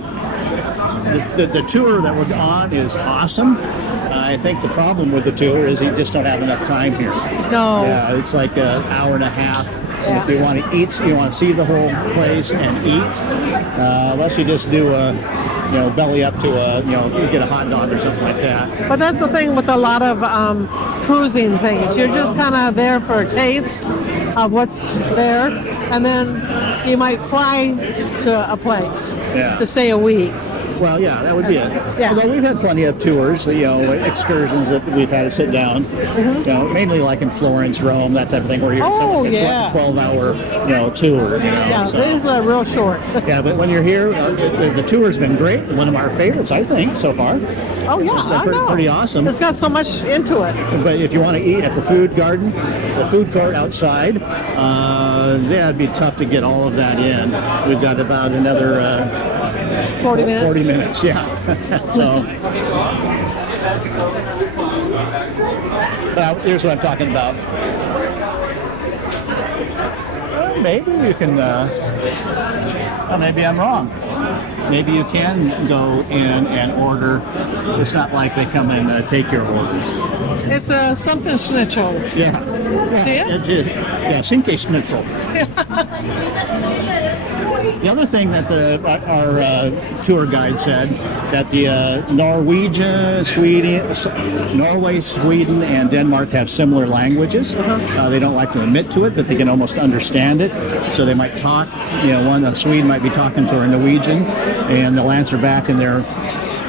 the tour that we're on is awesome. I think the problem with the tour is you just don't have enough time here. No. Yeah, it's like an hour and a half. Yeah. If you want to eat, you want to see the whole place and eat. Unless you just do a, belly up to you get a hot dog or something like that. But that's the thing with a lot of cruising things. You're just kind of there for a taste of what's there, and then you might fly to a place to stay a week. Well, yeah, that would be it. Yeah. Although we've had plenty of tours, excursions that we've had to sit down. Mainly like in Florence, Rome, that type of thing, where you're Oh, a yeah. 12-hour, tour. Yeah, so. these are real short. Yeah, but when you're here, the tour's been great. One of our favorites, I think, so far. Oh yeah, It's been I know. pretty awesome. It's got so much into it. But if you want to eat at the food garden, the food court outside, it'd be tough to get all of that in. We've got about another 40 minutes. 40 minutes, yeah. So, here's what I'm talking about. Maybe you can, I Well, maybe I'm wrong. Maybe you can go in and order. It's not like they come in and take your order. It's a something schnitzel. Yeah. See it? Yeah, Schinke Schnitzel. The other thing that our tour guide said that the Norway, Sweden, and Denmark have similar languages. They don't like to admit to it, but they can almost understand it. So they might talk. One Swede might be talking to a Norwegian, and they'll answer back in their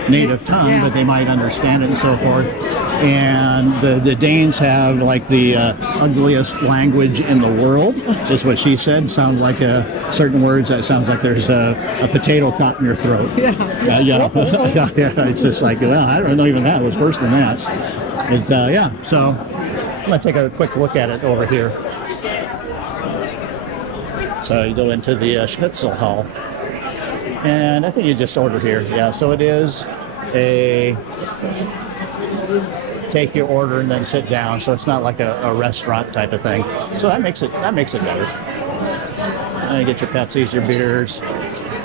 native tongue, but they might understand it and so forth. And the Danes have like the ugliest language in the world, is what she said. Sounds like certain words that sounds like there's a potato caught in your throat. Yeah. Yeah. It's just like, well, I don't know, even that was worse than that. It's So I'm gonna take a quick look at it over here. So you go into the Schnitzel Hall, and I think you just order here. Yeah. So it is a take your order and then sit down, so it's not like a restaurant type of thing. So that makes it better. And you get your Pepsis, your beers,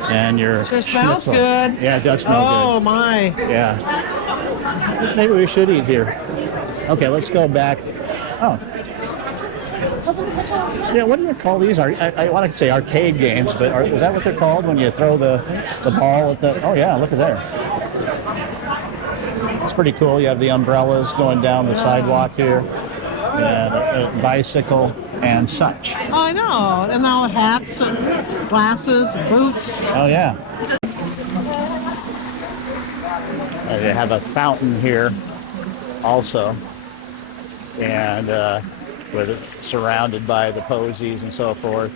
and your Sure smells schnitzel. good. Yeah, it does smell Oh good. my. Yeah. Maybe we should eat here. Okay, let's go back. Oh. Yeah, what do you call these? I want to say arcade games, but is that what they're called when you throw the ball at the? Oh yeah, look at there. It's pretty cool. You have the umbrellas going down the sidewalk here, and a bicycle and such. Oh, I know. And now hats and glasses, boots. Oh yeah. They have a fountain here also, and with it surrounded by the posies and so forth.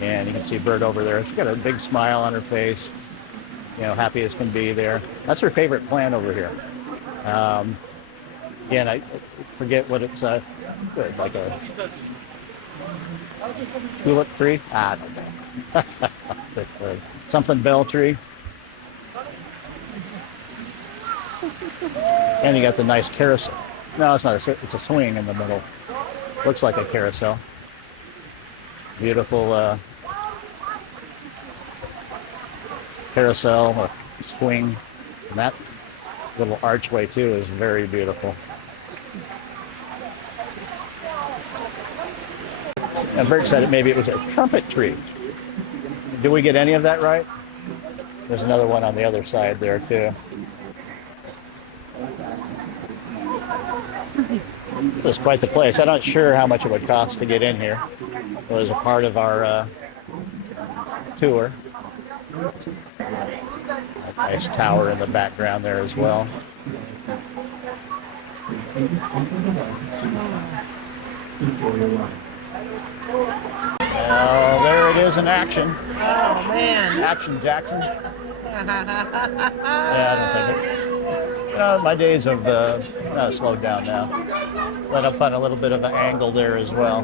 And you can see Bert over there. She's got a big smile on her face. Happy as can be there. That's her favorite plant over here. Again, I forget what it's like a tulip tree. I don't know. Something bell tree. And you got the nice carousel. No, it's not. It's a swing in the middle. Looks like a carousel. Beautiful carousel, a swing. And that little archway too is very beautiful. And Bert said maybe it was a trumpet tree. Did we get any of that right? There's another one on the other side there too. This is quite the place. I'm not sure how much it would cost to get in here. It was a part of our tour. A nice tower in the background there as well. Well, there it is in action. Oh man. Action Jackson. Yeah, I don't think it. My days have slowed down now. Let up on a little bit of an angle there as well.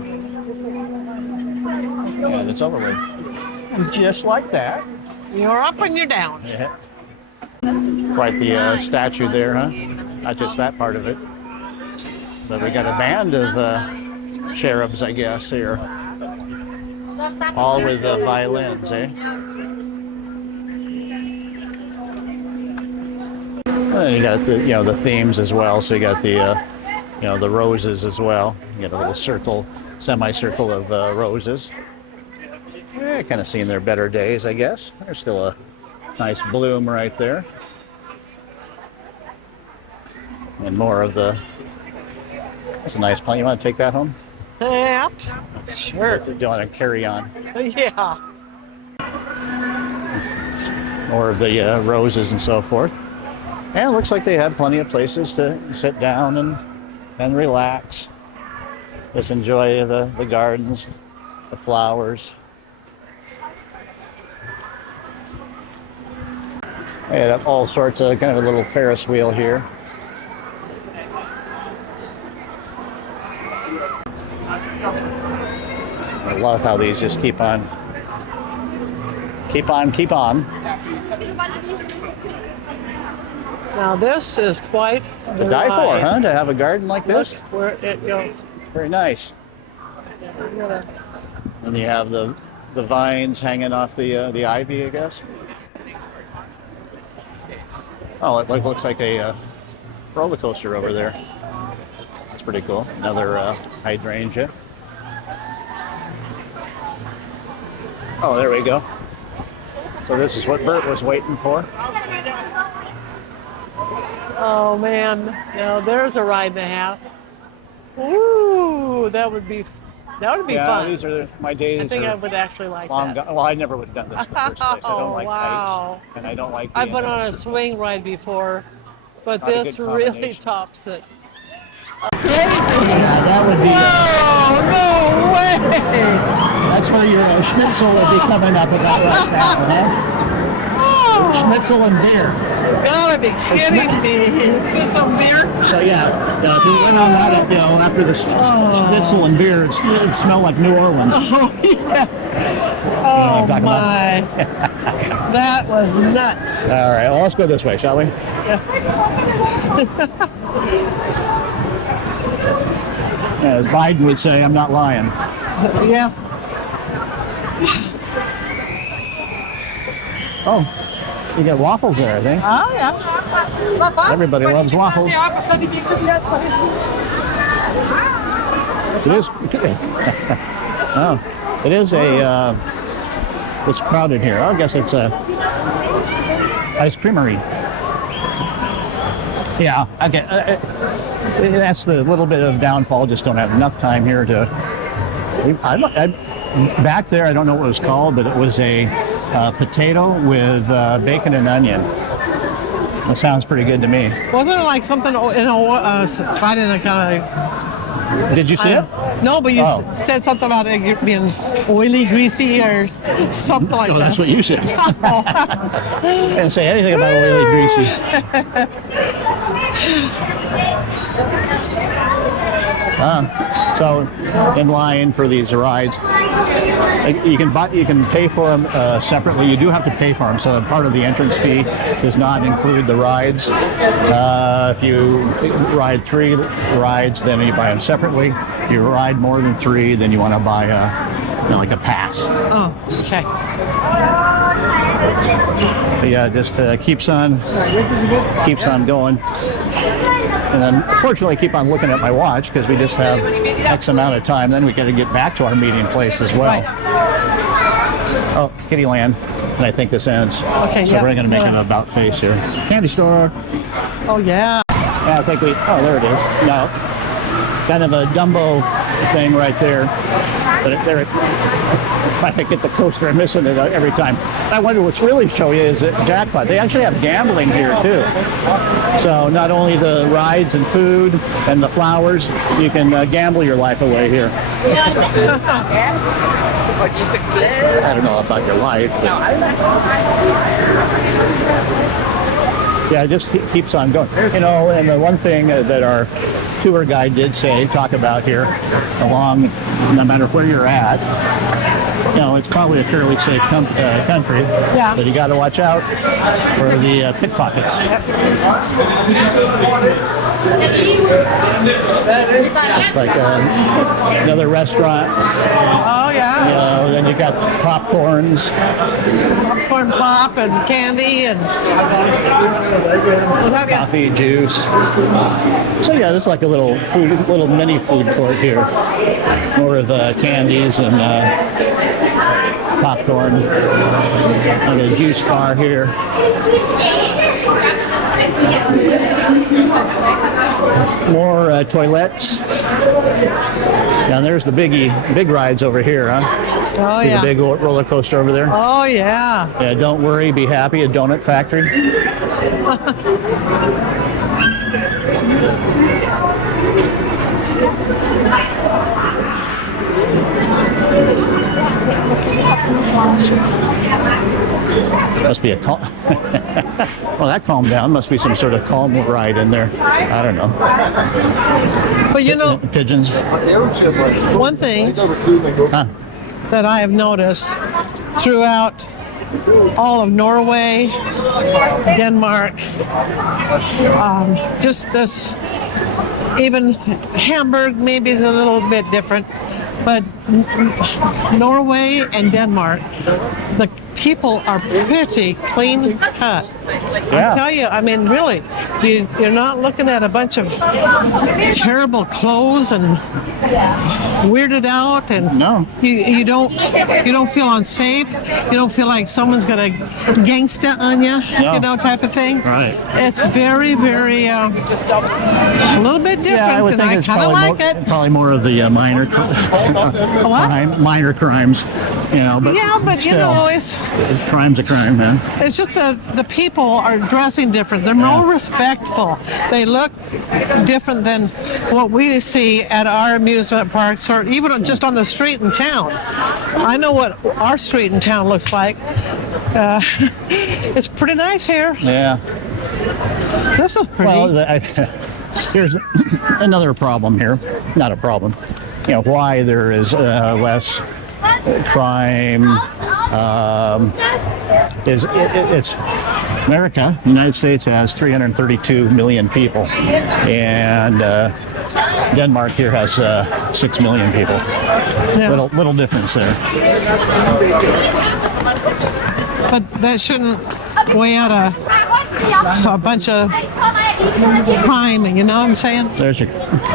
And it's over with. And just like that. You're up and you're down. Yeah. Quite the statue there, huh? Not just that part of it. But we got a band of cherubs, I guess, here. All with violins, eh? And you got the themes as well. So you got the the roses as well. You got a little circle, semicircle of roses. Yeah, kind of seen their better days, I guess. There's still a nice bloom right there. And more of the. That's a nice plant. You want to take that home? Yep. Sure. Do you want to carry on? Yeah. More of the roses and so forth. And it looks like they have plenty of places to sit down and relax. Just enjoy the gardens, the flowers. They have all sorts of kind of a little Ferris wheel here. I love how these just keep on. Now this is quite To die for, huh? To have a garden like this? Where it goes. Very nice. We're gonna And you have the the vines hanging off the ivy, I guess. Oh, it looks like a roller coaster over there. That's pretty cool. Another hydrangea. Oh, there we go. So this is what Bert was waiting for. Oh man, now there's a ride and a half. Ooh, that would be Yeah, fun. these are my days. I think I are would actually like long that. gone. Well, I never would have done this in the first place. I don't like Wow. heights, and I don't like. I've being been in on a circle. swing ride before, but Not a this good really combination. tops it. Yeah, that would be. Oh no way! That's where your schnitzel would be coming up about right now, huh? Oh, Schnitzel and beer. gotta be kidding me! Get some beer? So yeah, if you went on that, after the schnitzel and beer, it smelled like New Orleans. Oh yeah! I'm Oh talking my! That was nuts. All right, well, let's go this way, shall we? As Biden would say, I'm not lying. Yeah. Oh, you got waffles there, I think. Oh yeah. Everybody loves waffles. It is. Oh, it is a. It's crowded here. I guess it's a ice creamery. Yeah. Okay. That's the little bit of downfall. Just don't have enough time here to. Back there, I don't know what it was called, but it was a potato with bacon and onion. That sounds pretty good to me. Wasn't it like something fried in a kind of? Did you see it? No, but you Oh. said something about it being oily, greasy, or something like Oh, that. that's what you said. I didn't say anything about oily greasy. So, in line for these rides, you can pay for them separately. You do have to pay for them, so part of the entrance fee does not include the rides. If you ride 3 rides, then you buy them separately. If you ride more than 3, then you want to buy like a pass. Oh, okay. But yeah, just keeps on going. And then, fortunately, I keep on looking at my watch because we just have X amount of time. Then we got to get back to our meeting place as well. Oh, Kittyland. And I think this ends. Okay, so yeah. we're going to make an about face here. Candy store. Oh yeah. Yeah, I think we. Oh, there it is. No, kind of a Dumbo thing right there. But there, if I get the coaster, I'm missing it every time. I wonder what's really show you is that jackpot. They actually have gambling here too. So not only the rides and food and the flowers, you can gamble your life away here. I don't know about your life. Yeah, it just keeps on going. And the one thing that our tour guide did talk about here, along, no matter where you're at, it's probably a fairly safe country. Yeah. But you got to watch out for the pickpockets. It's like another restaurant. Oh yeah. Then you got popcorns. Popcorn pop and candy and Coffee, juice. So yeah, this is like a little mini food court here. More of candies and popcorn. And a juice bar here. More toilets. Now there's the big rides over here, huh? Oh See yeah. the big roller coaster over there? Oh yeah. Yeah, don't worry, be happy, a donut factory. Must be a calm. Well, that calmed down. Must be some sort of calm ride in there. I don't know. But Pigeons. one thing Huh. that I have noticed throughout all of Norway, Denmark, just this, even Hamburg maybe is a little bit different, But Norway and Denmark, the people are pretty clean cut. Yeah. I tell you, I mean, really, you're not looking at a bunch of terrible clothes and weirded out, and No. you don't feel unsafe. You don't feel like someone's gonna gangsta on you, No. you know, type of thing. Right. It's very, very a little bit different, Yeah, I would and think I it's kind of probably like more, it. probably more of the minor crimes, you know. But Yeah, but you still, know, crime's a crime, man. it's just that the people are dressing different. They're more respectful. They look different than what we see at our amusement parks, or even just on the street in town. I know what our street in town looks like. It's pretty nice here. Yeah. This is pretty. Well, here's another problem here. Not a problem. You know why there is less crime is it's America. The United States has 332 million people, and Denmark here has 6 million people. Yeah. Little difference there. But that shouldn't weigh out a bunch of crime. You know what I'm saying? There's your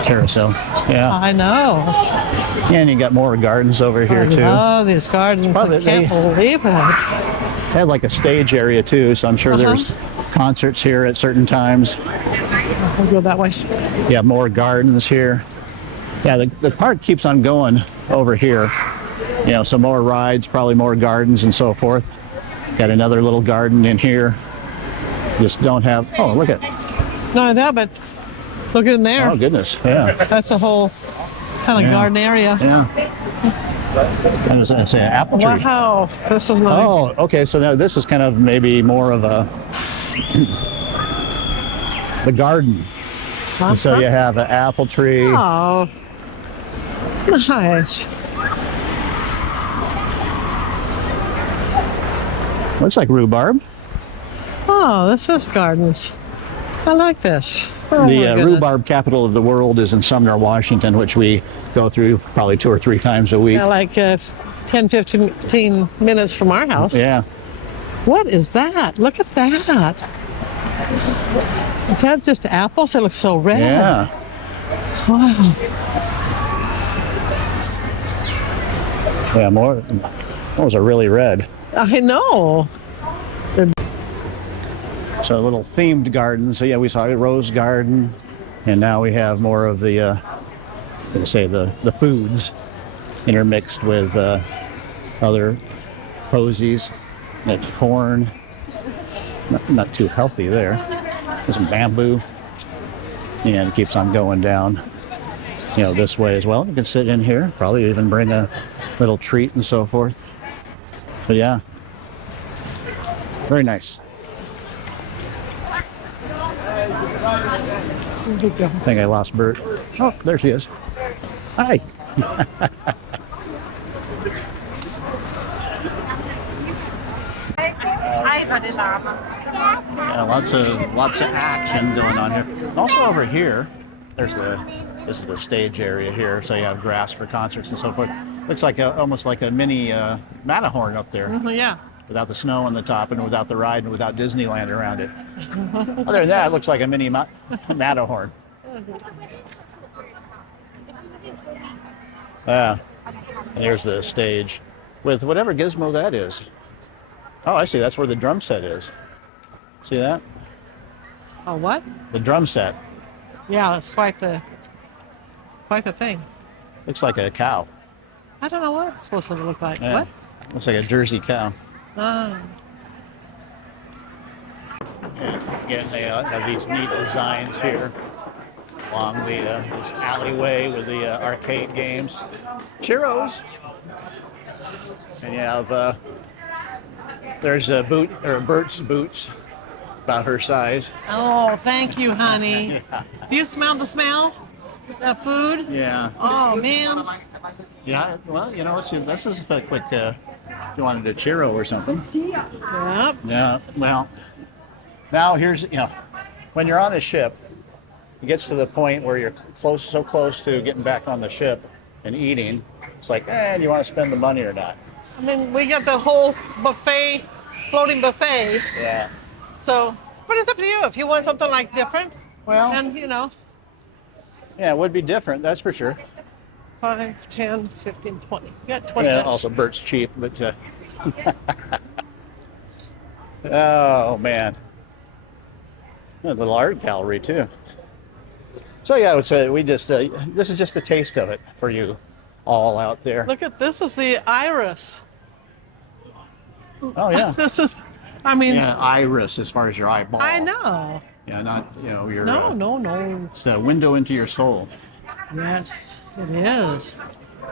carousel. Yeah, I know. and you got more gardens over here too. Oh, these gardens! Well, I can't believe it. Had like a stage area too, so I'm sure there's concerts here at certain times. We'll go that way. You have more gardens here. Yeah, the park keeps on going over here. You know, some more rides, probably more gardens and so forth. Got another little garden in here. Just don't have, oh, look at, Not that, but look in there. oh goodness, yeah. That's a whole kind of Yeah. garden area. Yeah. I was going to say an apple tree. Wow, this is nice. Oh, okay, so now this is kind of maybe more of the garden. And so you have an apple tree. Oh, nice. Looks like rhubarb. Oh, this is gardens. I like this. Oh, my The goodness. rhubarb capital of the world is in Sumner, Washington, which we go through probably 2 or 3 times a week. Yeah, like 10, 15 minutes from our house. Yeah. What is that? Look at that. Is that just apples? They look so red. Yeah. Wow. Yeah, more. Those are really red. I know. So little themed gardens. So yeah, we saw a rose garden, and now we have more of the, let's say the foods intermixed with other posies, like corn. Not too healthy there. There's some bamboo, and it keeps on going down. You know, this way as well. You can sit in here, probably even bring a little treat and so forth. So yeah, very nice. I think I lost Bert. Oh, there she is. Hi. Yeah, lots of action going on here. Also over here, this is the stage area here, so you have grass for concerts and so forth. Looks like almost like a mini Matterhorn up there, Yeah. without the snow on the top and without the ride and without Disneyland around it. Other than that, it looks like a mini Matterhorn. Yeah, and here's the stage with whatever gizmo that is. Oh, I see. That's where the drum set is. See that? Oh, what? The drum set. Yeah, that's quite the thing. Looks like a cow. I don't know what it's supposed to look like. Yeah. What? Looks like a Jersey cow. Oh. And again, they have these neat designs here along this alleyway with the arcade games. Churros. And you have there's a Bert's boots, about her size. Oh, thank you, honey. Do you smell the smell? The food? Yeah. Oh, man. Yeah. Well, you know, this is a quick. If you wanted a churro or something. Yep. Yeah. Well, now here's when you're on a ship, it gets to the point where you're so close to getting back on the ship and eating It's like, do you want to spend the money or not? I mean, we got the whole buffet, floating buffet. Yeah. So, but it's up to you if you want something like different. Well, And you know, yeah, it would be different, that's for sure. 5, 10, 15, 20. You got 20 Yeah, minutes. also Bert's cheap, but oh man, a little art gallery too. So yeah, I would say we just this is just a taste of it for you all out there. Look at this is the iris. Oh yeah, This is, I mean, yeah, iris as far as your eyeball. I know. Yeah, not your. No, no. It's a window into your soul. Yes, it is.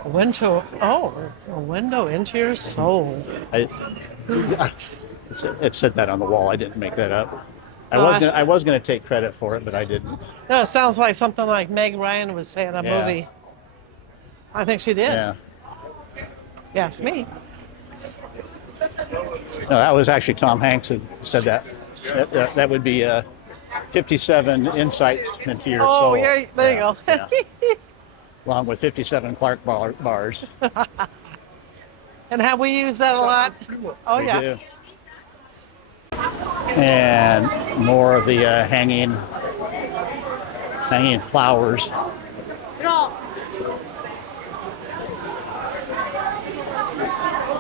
A window. Oh, a window into your soul. It said that on the wall. I didn't make that up. I was gonna take credit for it, but I didn't. No, it sounds like something like Meg Ryan would say in a Yeah. movie. I think she did. Yeah. Yeah, it's me. No, that was actually Tom Hanks who said that. That would be 57 insights into your soul. Oh, yeah, there you go. Yeah. Along with 57 Clark bars. And have we used that a lot? Oh, We yeah. do. And more of the hanging flowers.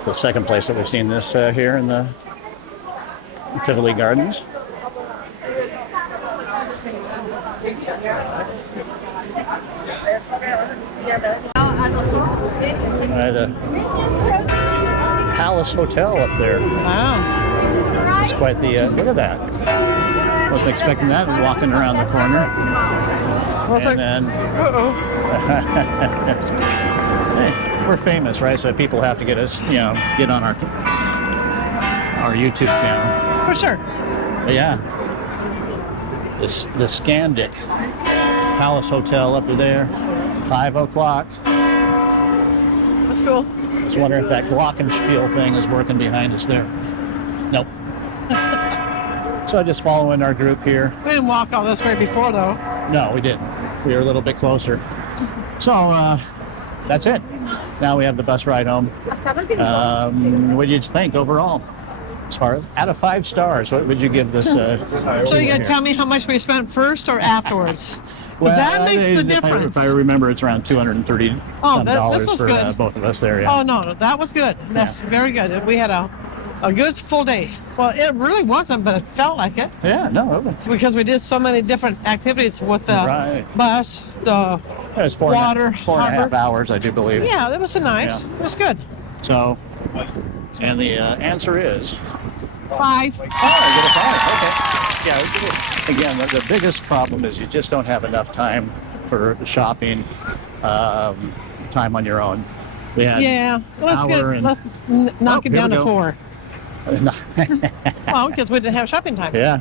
The second place that we've seen this here in the Tivoli Gardens. The Palace Hotel up there. Wow. It's quite the look at that. Wasn't expecting that. Walking around the corner, and then hey, we're famous, right? So people have to get us, get on our YouTube channel. For sure. But yeah, the Scandic Palace Hotel up there, 5 o'clock. That's cool. I was wondering if that glockenspiel thing is working behind us there. Nope. So just following our group here. We didn't walk all this way before, though. No, we didn't. We were a little bit closer. So that's it. Now we have the bus ride home. What did you think overall? As far as out of 5 stars, what would you give this? So you got to tell me how much we spent first or afterwards? 'Cause that makes the difference. If I remember, it's around $230 this was for good. both of us there. Yeah. Oh, no, that was good. That's very good. We had a good full day. Well, it really wasn't, but it felt like it. Yeah, no. Because we did so many different activities with the bus, the It was four water, and a half hours, I do believe. Yeah, it was nice. Yeah. It was good. So, and the answer is 5. Oh, I get a 5. Okay. Yeah. Again, the biggest problem is you just don't have enough time for shopping, time on your own. We had let's knock it down to 4. Well, because we didn't have shopping time. Yeah.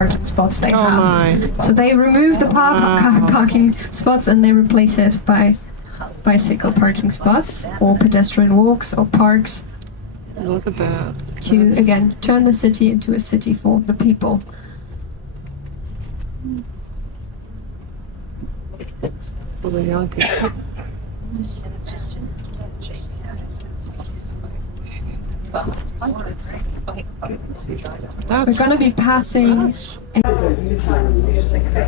Parking spots they have. My. So they remove the parking spots and they replace it by bicycle parking spots or pedestrian walks or parks Look at that. to again turn the city into a city for the people. For the young people. We're going to be passing.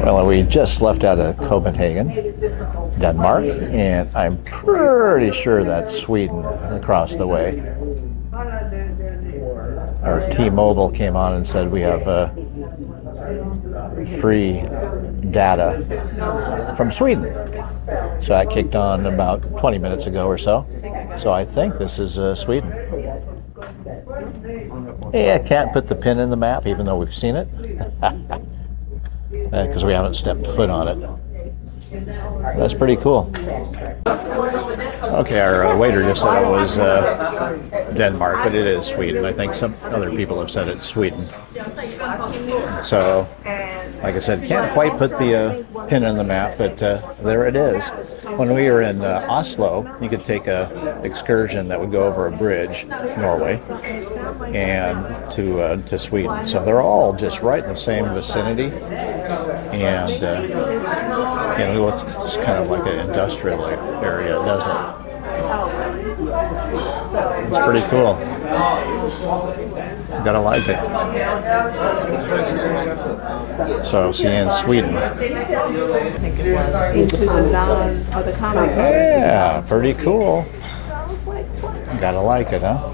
Well, we just left out of Copenhagen, Denmark, and I'm pretty sure that's Sweden across the way. Our T-Mobile came on and said we have free data from Sweden. So that kicked on about 20 minutes ago or so. So I think this is Sweden. Yeah, can't put the pin in the map even though we've seen it. Because we haven't stepped foot on it. That's pretty cool. Okay, our waiter just said it was Denmark, but it is Sweden. I think some other people have said it's Sweden. So, like I said, can't quite put the pin in the map, but there it is. When we were in Oslo, you could take a excursion that would go over a bridge, Norway, and to Sweden. So they're all just right in the same vicinity, and it looks kind of like an industrial area, doesn't it? It's pretty cool. Gotta like it. So, see you in Sweden. Yeah, pretty cool. Gotta like it, huh?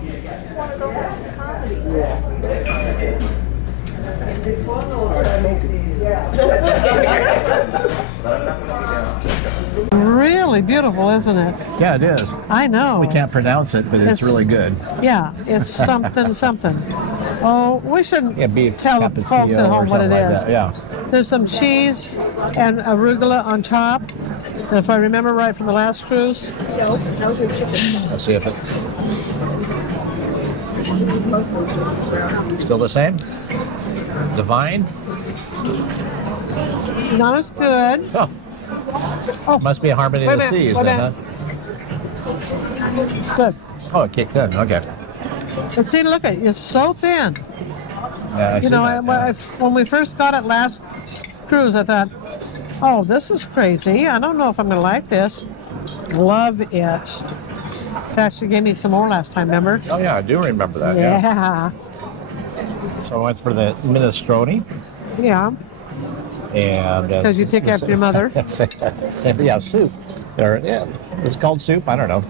Really beautiful, isn't it? Yeah, it is. I know. We can't pronounce it, but it's really good. Yeah, it's something, something. Oh, we shouldn't Beef tell the folks at home what it is. Yeah. There's some cheese and arugula on top. And if I remember right from the last cruise. Let's see if it. Still the same? Divine? Not as good. Oh, must be a Harmony of the Seas then, huh? Good. Oh, okay, good. Okay. But see, look at it. It's so thin. Yeah, I see that, yeah. When we first got it last cruise, I thought, oh, this is crazy. I don't know if I'm going to like this. Love it. In fact, she gave me some more last time, remember? Oh, yeah, I do remember that. Yeah. So I went for the minestrone. Yeah. And Because you take after your mother. Yeah, soup. Yeah, it's called soup. I don't know,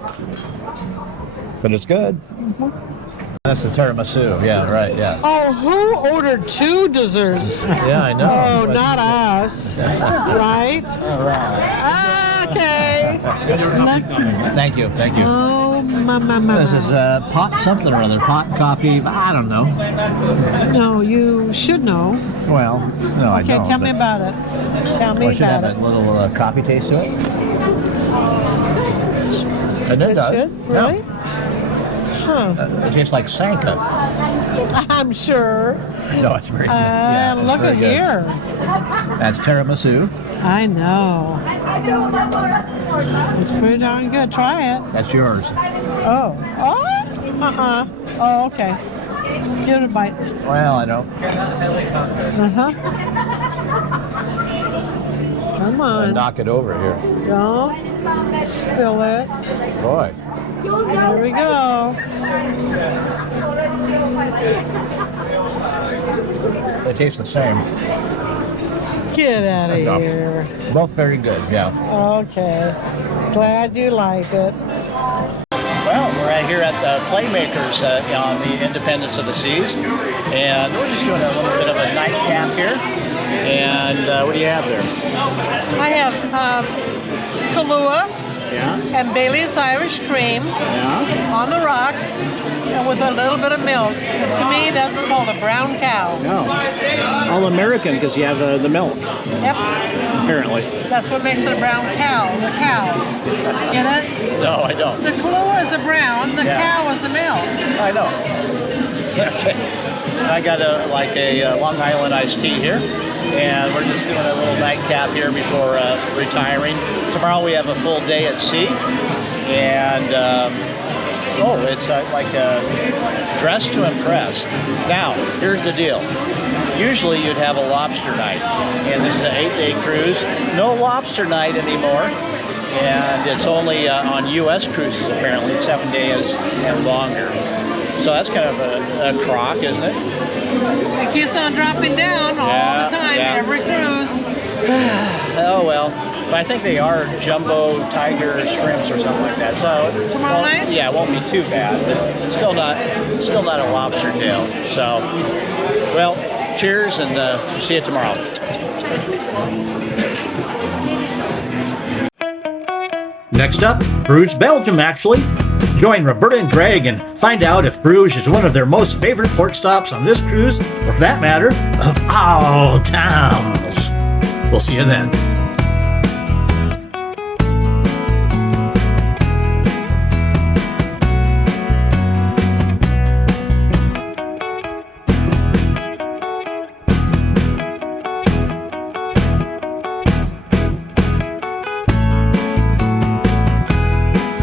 but it's good. That's the tiramisu. Yeah, right. Yeah. Oh, who ordered 2 desserts? Yeah, I know. Oh, not us. Right? All right. Okay. Thank you. Thank you. Oh, my. This is pot something or other. Pot coffee. I don't know. No, you should know. Well, no, I don't. Okay, tell me about it. Tell me Well, it should have about a little coffee taste to it. And it does. Should? Really? Huh. It tastes like Sanka. I'm sure. No, it's very good. Yeah, it's Look very at good. here. That's tiramisu. I know. It's pretty darn good. Try it. That's yours. Oh. Oh? Oh, okay. Give it a bite. Well, I don't. Uh-huh. Come on. Knock it over here. Don't spill it. Boy. There we go. They taste the same. Get out of No. here. Both very good, yeah. Okay. Glad you like it. Well, we're right here at the Playmakers on the Independence of the Seas. And we're just doing a little bit of a nightcap here. And what do you have there? I have Kahlua Yeah. and Bailey's Irish Cream Yeah. on the rocks and with a little bit of milk. And to me, that's called a brown cow. No. All American because you have the milk, Yep. apparently. That's what makes it a brown cow. The cow. Get it? No, I don't. The Kahlua is the brown. The Yeah. cow is the milk. I know. Okay. I got a Long Island iced tea here, and we're just doing a little nightcap here before retiring. Tomorrow we have a full day at sea, and it's like a dress to impress. Now, here's the deal. Usually you'd have a lobster night, and this is an 8-day cruise. No lobster night anymore. And it's only on U.S. cruises, apparently, 7 days and longer. So that's kind of a crock, isn't it? It keeps on dropping down all the time, every cruise. Oh, well. But I think they are jumbo tiger shrimps or something like that. So Tomorrow night? Yeah, it won't be too bad, but still not a lobster tail. So, well, cheers, and see you tomorrow. Next up, Bruges, Belgium, actually. Join Roberta and Greg and find out if Bruges is one of their most favorite port stops on this cruise, or for that matter, of all towns. We'll see you then.